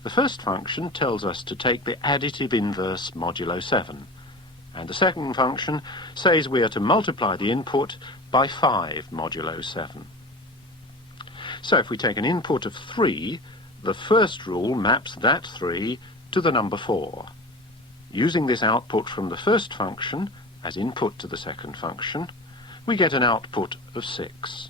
The first function tells us to take the additive inverse modulo 7, and the second function says we are to multiply the input by 5 modulo 7. So if we take an input of 3, the first rule maps that 3 to the number 4. Using this output from the first function as input to the second function, we get an output of 6.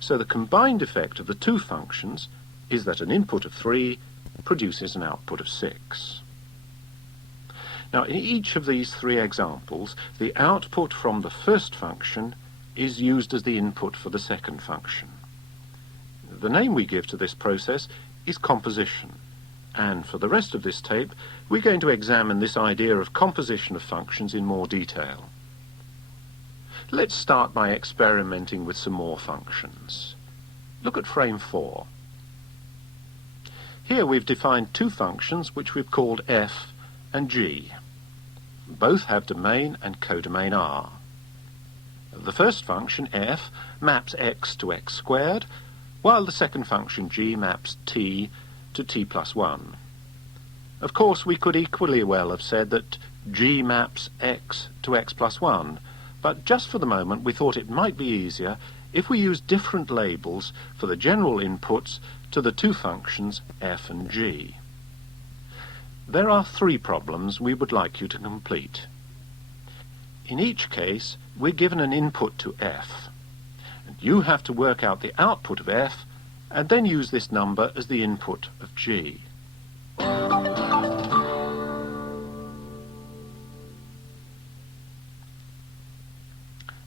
So the combined effect of the two functions is that an input of 3 produces an output of 6. Now, in each of these three examples, the output from the first function is used as the input for the second function. The name we give to this process is composition, and for the rest of this tape, we're going to examine this idea of composition of functions in more detail. Let's start by experimenting with some more functions. Look at Frame 4. Here we've defined two functions which we've called f and g. Both have domain and codomain R. The first function, f, maps x to x squared, while the second function, g, maps t to t plus 1. Of course, we could equally well have said that g maps x to x plus 1, but just for the moment we thought it might be easier if we use different labels for the general inputs to the two functions f and g. There are three problems we would like you to complete. In each case, we're given an input to f, and you have to work out the output of f and then use this number as the input of g.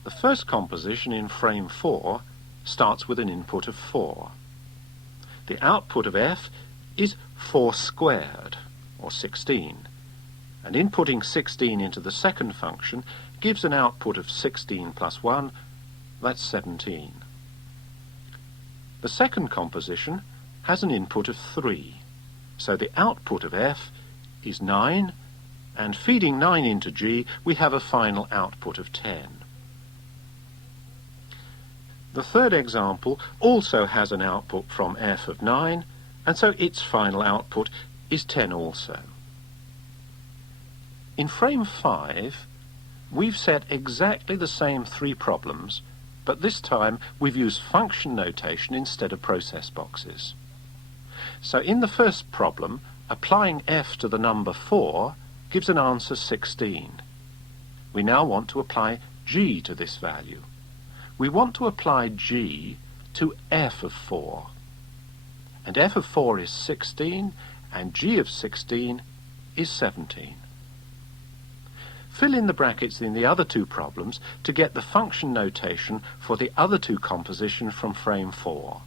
The first composition in Frame 4 starts with an input of 4. The output of f is 4 squared, or 16, and inputting 16 into the second function gives an output of 16 plus 1, that's 17. The second composition has an input of 3. So the output of F is 9, and feeding 9 into G, we have a final output of 10. The third example also has an output from F of 9, and so its final output is 10 also. In frame 5, we've set exactly the same 3 problems, but this time we've used function notation instead of process boxes. So in the first problem, applying F to the number 4 gives an answer 16. We now want to apply G to this value. We want to apply G to F of 4. And F of 4 is 16, and G of 16 is 17. Fill in the brackets in the other 2 problems to get the function notation for the other 2 compositions from frame 4.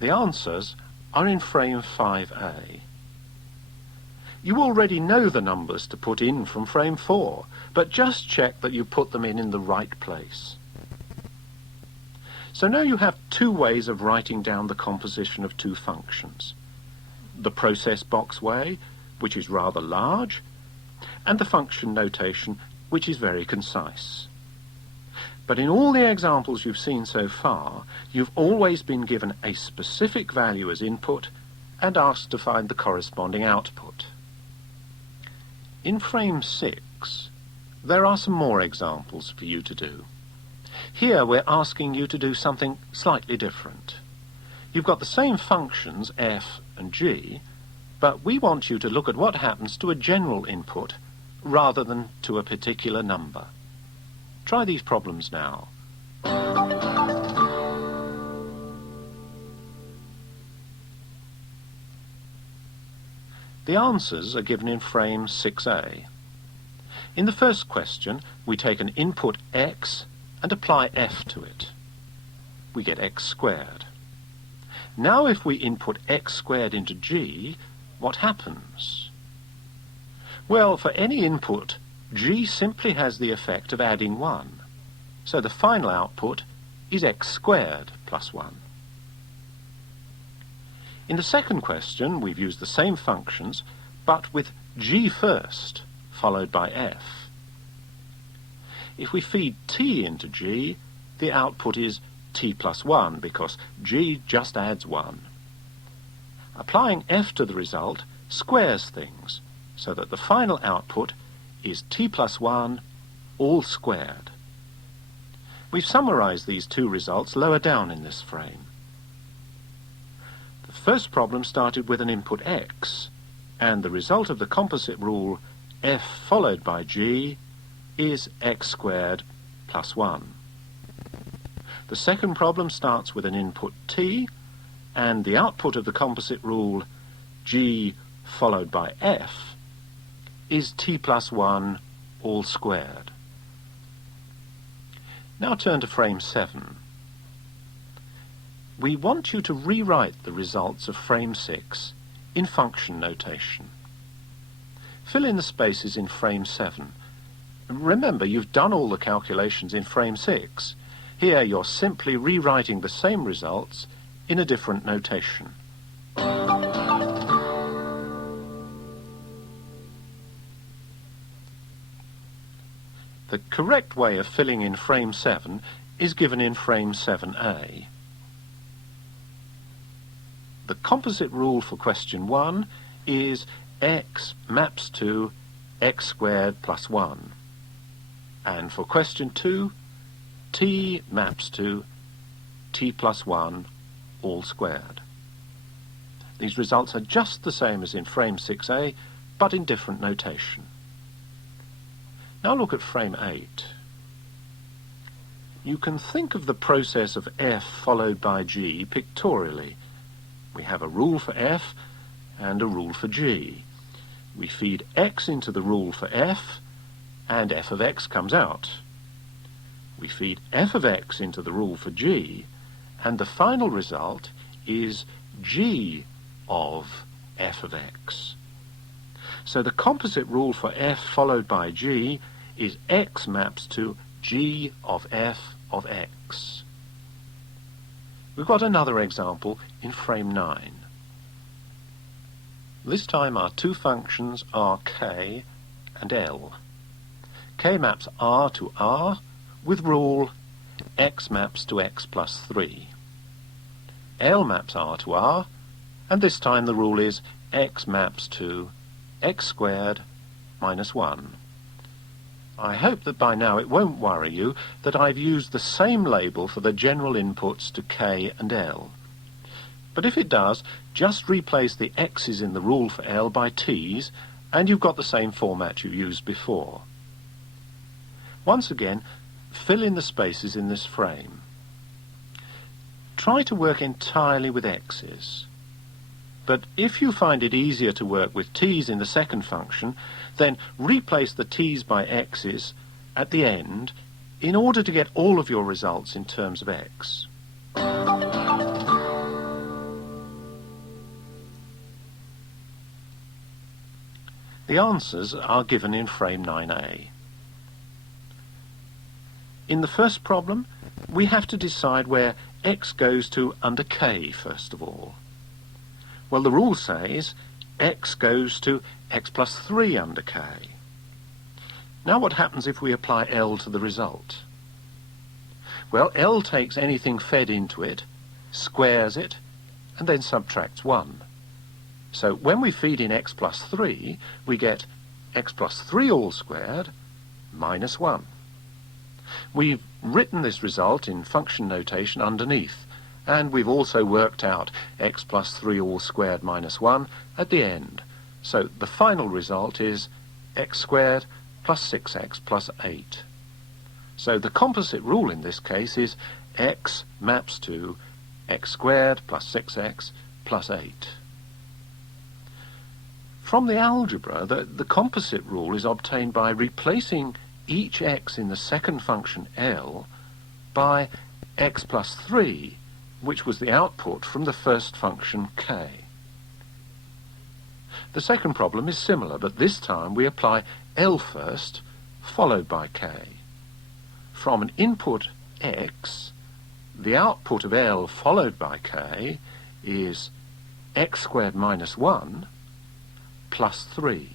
The answers are in frame 5A. You already know the numbers to put in from frame 4, but just check that you put them in the right place. So now you have 2 ways of writing down the composition of 2 functions. The process box way, which is rather large, and the function notation, which is very concise. But in all the examples you've seen so far, you've always been given a specific value as input and asked to find the corresponding output. In frame 6, there are some more examples for you to do. Here we're asking you to do something slightly different. You've got the same functions, f and g, but we want you to look at what happens to a general input rather than to a particular number. Try these problems now. The answers are given in frame 6A. In the first question, we take an input x and apply f to it. We get x squared. Now if we input x squared into g, what happens? Well, for any input, g simply has the effect of adding 1. So the final output is x squared plus 1. In the second question, we've used the same functions, but with g first, followed by f. If we feed t into g, the output is t plus 1, because g just adds 1. Applying f to the result squares things, so that the final output is t plus 1 all squared. We've summarized these 2 results lower down in this frame. The first problem started with an input x, and the result of the composite rule f followed by g is x squared plus 1. The second problem starts with an input t, and the output of the composite rule g followed by f is t plus 1 all squared. Now turn to frame 7. We want you to rewrite the results of frame 6 in function notation. Fill in the spaces in frame 7. Remember, you've done all the calculations in frame 6. Here you're simply rewriting the same results in a different notation. The correct way of filling in frame 7 is given in frame 7A. The composite rule for question 1 is x maps to x squared plus 1. And for question 2, t maps to t plus 1 all squared. These results are just the same as in frame 6A, but in different notation. Now look at frame 8. You can think of the process of f followed by g pictorially. We have a rule for f and a rule for g. We feed x into the rule for f, and f of x comes out. We feed f of x into the rule for g, and the final result is g of f of x. So the composite rule for f followed by g is x maps to g of f of x. We've got another example in frame 9. This time our two functions are k and L. K maps R to R with rule x maps to x plus 3. L maps R to R, and this time the rule is x maps to x squared minus 1. I hope that by now it won't worry you that I've used the same label for the general inputs to K and L. But if it does, just replace the x's in the rule for L by t's, and you've got the same format you used before. Once again, fill in the spaces in this frame. Try to work entirely with x's. But if you find it easier to work with t's in the second function, then replace the t's by x's at the end in order to get all of your results in terms of x. The answers are given in frame 9a. In the first problem, we have to decide where x goes to under k first of all. Well, the rule says x goes to x plus 3 under k. Now what happens if we apply L to the result? Well, L takes anything fed into it, squares it, and then subtracts 1. So when we feed in x plus 3, we get x plus 3 all squared minus 1. We've written this result in function notation underneath, and we've also worked out x plus 3 all squared minus 1 at the end. So the final result is x squared plus 6x plus 8. So the composite rule in this case is x maps to x squared plus 6x plus 8. From the algebra, the composite rule is obtained by replacing each x in the second function L by x plus 3, which was the output from the first function k. The second problem is similar, but this time we apply L first, followed by k. From an input x, the output of L followed by k is x squared minus 1 plus 3.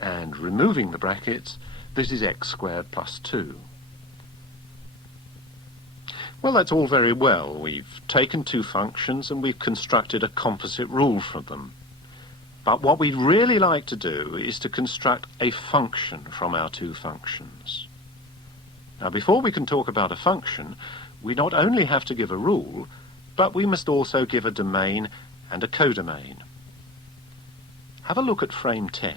And removing the brackets, this is x squared plus 2. Well, that's all very well. We've taken two functions and we've constructed a composite rule from them. But what we'd really like to do is to construct a function from our two functions. Now, before we can talk about a function, we not only have to give a rule, but we must also give a domain and a codomain. Have a look at frame 10.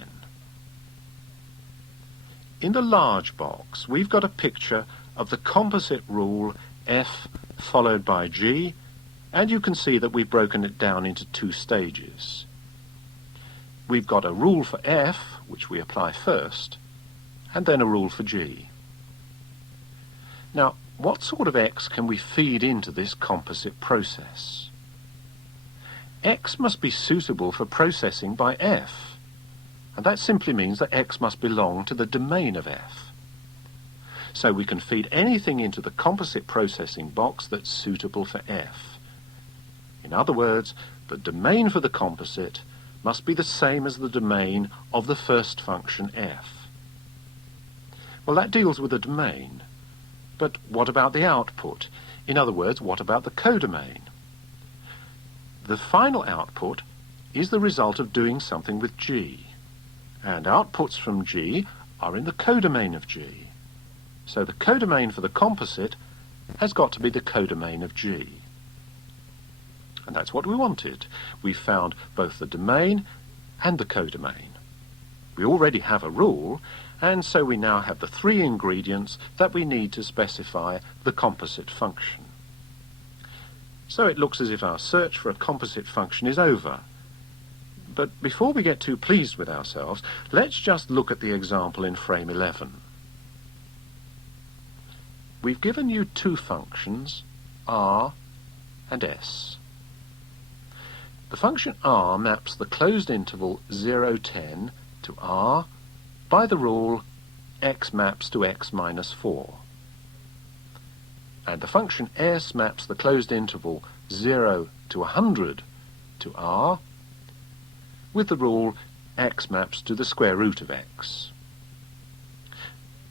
In the large box, we've got a picture of the composite rule f followed by g, and you can see that we've broken it down into two stages. We've got a rule for f, which we apply first, and then a rule for g. Now, what sort of x can we feed into this composite process? X must be suitable for processing by f, and that simply means that x must belong to the domain of f. So we can feed anything into the composite processing box that's suitable for f. In other words, the domain for the composite must be the same as the domain of the first function f. Well, that deals with the domain. But what about the output? In other words, what about the codomain? The final output is the result of doing something with g, and outputs from g are in the codomain of g. So the codomain for the composite has got to be the codomain of g. And that's what we wanted. We found both the domain and the codomain. We already have a rule, and so we now have the three ingredients that we need to specify the composite function. So it looks as if our search for a composite function is over. But before we get too pleased with ourselves, let's just look at the example in frame 11. We've given you two functions, r and s. The function r maps the closed interval 0, 10 to r by the rule x maps to x minus 4. And the function s maps the closed interval 0 to 100 to R, with the rule x maps to the square root of x.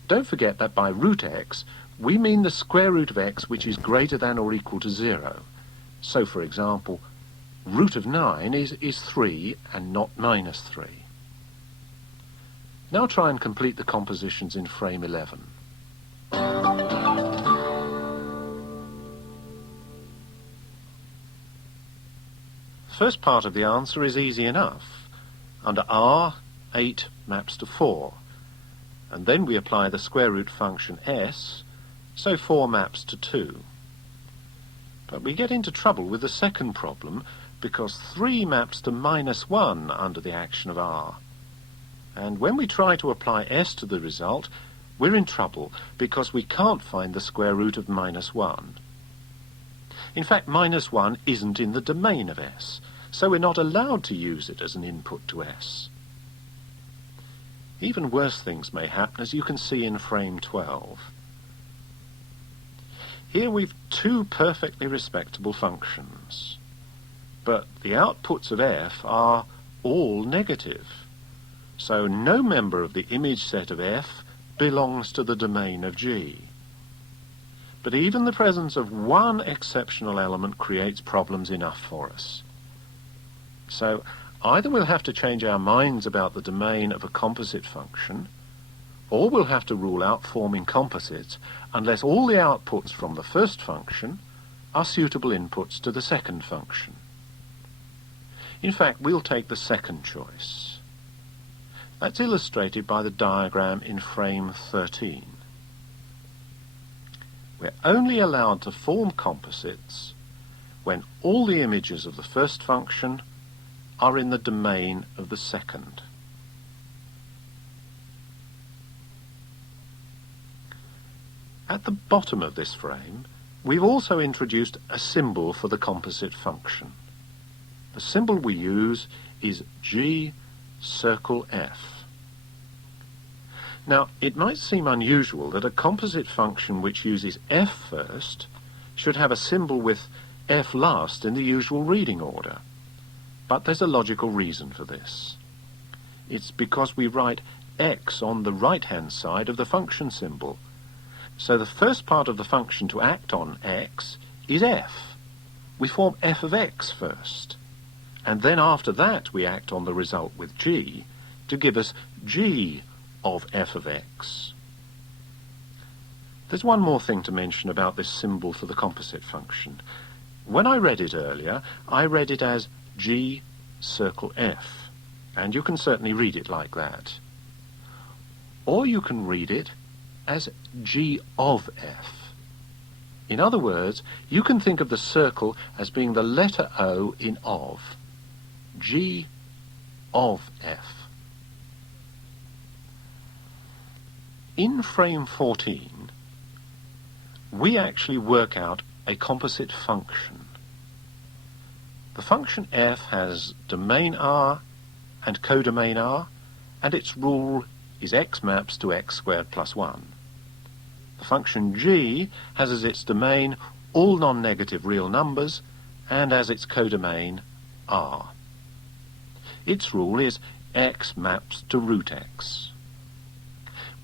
Don't forget that by root x, we mean the square root of x which is greater than or equal to 0. So, for example, root of 9 is 3 and not minus 3. Now try and complete the compositions in frame 11. First part of the answer is easy enough. Under R, 8 maps to 4. And then we apply the square root function s, so 4 maps to 2. But we get into trouble with the second problem because 3 maps to minus 1 under the action of R. And when we try to apply s to the result, we're in trouble because we can't find the square root of minus 1. In fact, minus 1 isn't in the domain of s, so we're not allowed to use it as an input to s. Even worse things may happen, as you can see in frame 12. Here we've 2 perfectly respectable functions, but the outputs of f are all negative, so no member of the image set of f belongs to the domain of G. But even the presence of one exceptional element creates problems enough for us. So either we'll have to change our minds about the domain of a composite function, or we'll have to rule out forming composites unless all the outputs from the first function are suitable inputs to the second function. In fact, we'll take the second choice. That's illustrated by the diagram in frame 13. We're only allowed to form composites when all the images of the first function are in the domain of the second. At the bottom of this frame, we've also introduced a symbol for the composite function. The symbol we use is G circle F. Now, it might seem unusual that a composite function which uses f first should have a symbol with f last in the usual reading order. But there's a logical reason for this. It's because we write x on the right-hand side of the function symbol. So the first part of the function to act on x is f. We form f of x first. And then after that we act on the result with g to give us g of f of x. There's one more thing to mention about this symbol for the composite function. When I read it earlier, I read it as G circle F, and you can certainly read it like that. Or you can read it as G of F. In other words, you can think of the circle as being the letter O in of. G of F. In frame 14, we actually work out a composite function. The function f has domain R and codomain R, and its rule is x maps to x squared plus 1. The function g has as its domain all non-negative real numbers, and as its codomain R. Its rule is x maps to root x.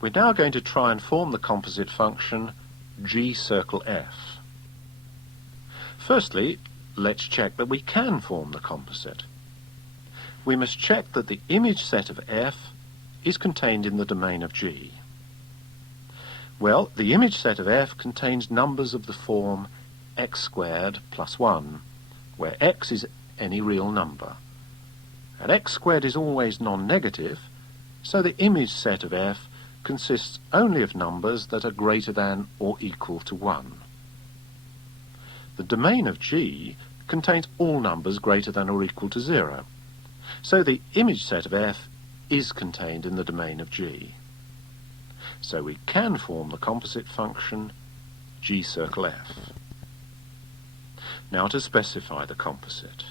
We're now going to try and form the composite function G circle F. Firstly, let's check that we can form the composite. We must check that the image set of F is contained in the domain of G. Well, the image set of F contains numbers of the form x squared plus 1, where x is any real number. And x squared is always non-negative, so the image set of F consists only of numbers that are greater than or equal to 1. The domain of G contains all numbers greater than or equal to 0, so the image set of F is contained in the domain of G. So we can form the composite function G circle F. Now to specify the composite.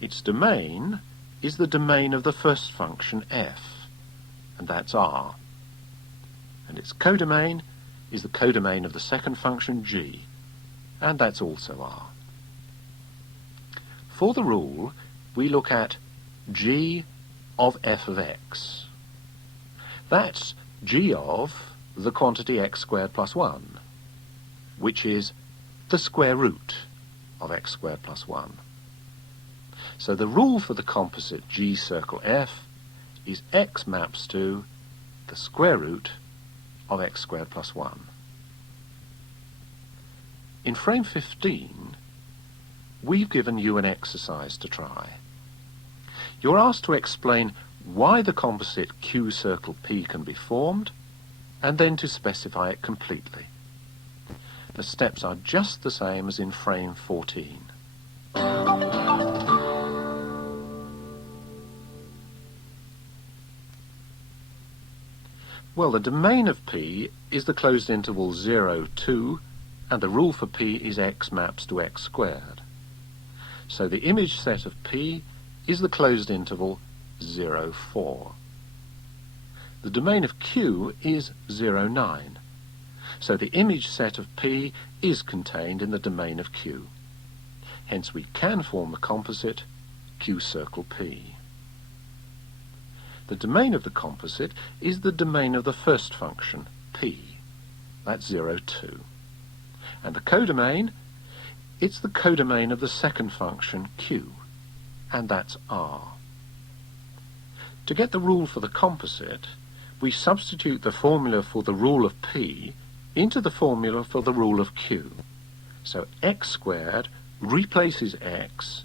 Its domain is the domain of the first function f, and that's R. And its codomain is the codomain of the second function g, and that's also R. For the rule, we look at g of f of x. That's g of the quantity x squared plus 1, which is the square root of x squared plus 1. So the rule for the composite G circle F is x maps to the square root of x squared plus 1. In frame 15, we've given you an exercise to try. You're asked to explain why the composite Q circle P can be formed, and then to specify it completely. The steps are just the same as in frame 14. Well, the domain of P is the closed interval 0, 2, and the rule for P is x maps to x squared. So the image set of P is the closed interval 0, 4. The domain of Q is 0, 9. So the image set of P is contained in the domain of Q. Hence we can form the composite Q circle P. The domain of the composite is the domain of the first function, P. That's 0, 2. And the codomain, it's the codomain of the second function, Q. And that's R. To get the rule for the composite, we substitute the formula for the rule of P into the formula for the rule of Q. So x squared replaces x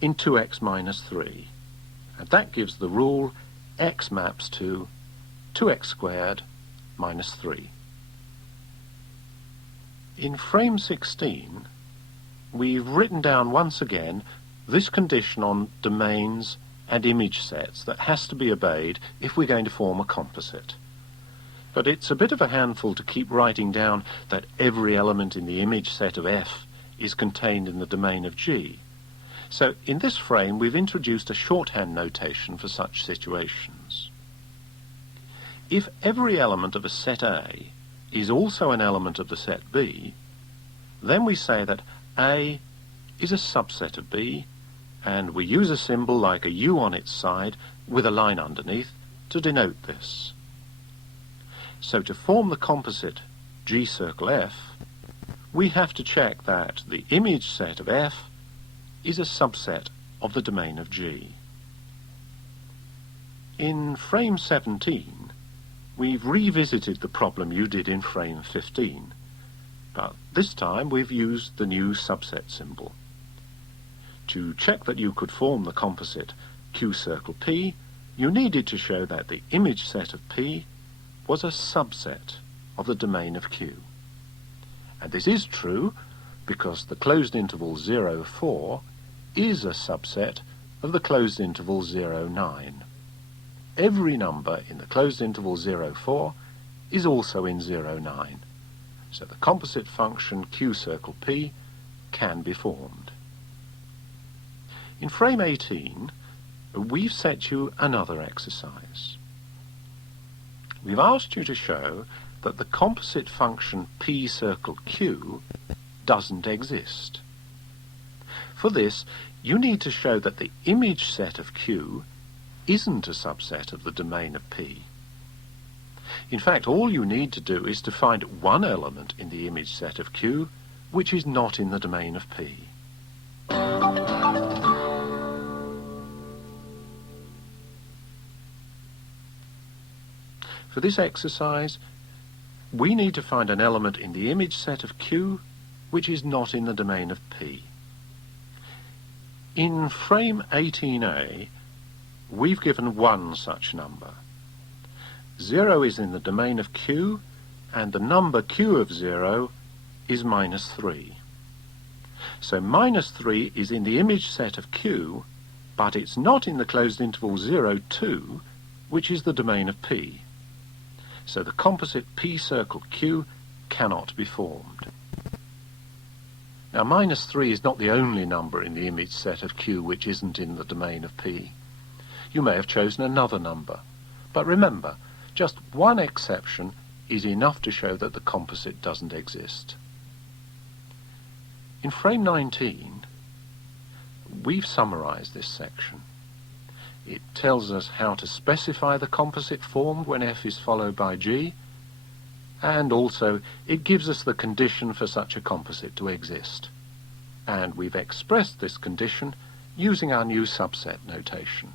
in 2x minus 3. And that gives the rule x maps to 2x squared minus 3. In frame 16, we've written down once again this condition on domains and image sets that has to be obeyed if we're going to form a composite. But it's a bit of a handful to keep writing down that every element in the image set of F is contained in the domain of G. So in this frame we've introduced a shorthand notation for such situations. If every element of a set A is also an element of the set B, then we say that A is a subset of B, and we use a symbol like a U on its side with a line underneath to denote this. So to form the composite G circle F, we have to check that the image set of F is a subset of the domain of G. In frame 17, we've revisited the problem you did in frame 15, but this time we've used the new subset symbol. To check that you could form the composite Q circle P, you needed to show that the image set of P was a subset of the domain of Q. And this is true because the closed interval 0, 4 is a subset of the closed interval 0, 9. Every number in the closed interval 0, 4 is also in 0, 9. So the composite function Q circle P can be formed. In frame 18, we've set you another exercise. We've asked you to show that the composite function P circle Q doesn't exist. For this, you need to show that the image set of Q isn't a subset of the domain of P. In fact, all you need to do is to find one element in the image set of Q which is not in the domain of P. For this exercise, we need to find an element in the image set of Q which is not in the domain of P. In frame 18A, we've given one such number. 0 is in the domain of Q, and the number Q of 0 is minus 3. So minus 3 is in the image set of Q, but it's not in the closed interval 0, 2, which is the domain of P. So the composite P circle Q cannot be formed. Now minus 3 is not the only number in the image set of Q which isn't in the domain of P. You may have chosen another number, but remember, just one exception is enough to show that the composite doesn't exist. In frame 19, we've summarized this section. It tells us how to specify the composite formed when F is followed by G, and also it gives us the condition for such a composite to exist. And we've expressed this condition using our new subset notation.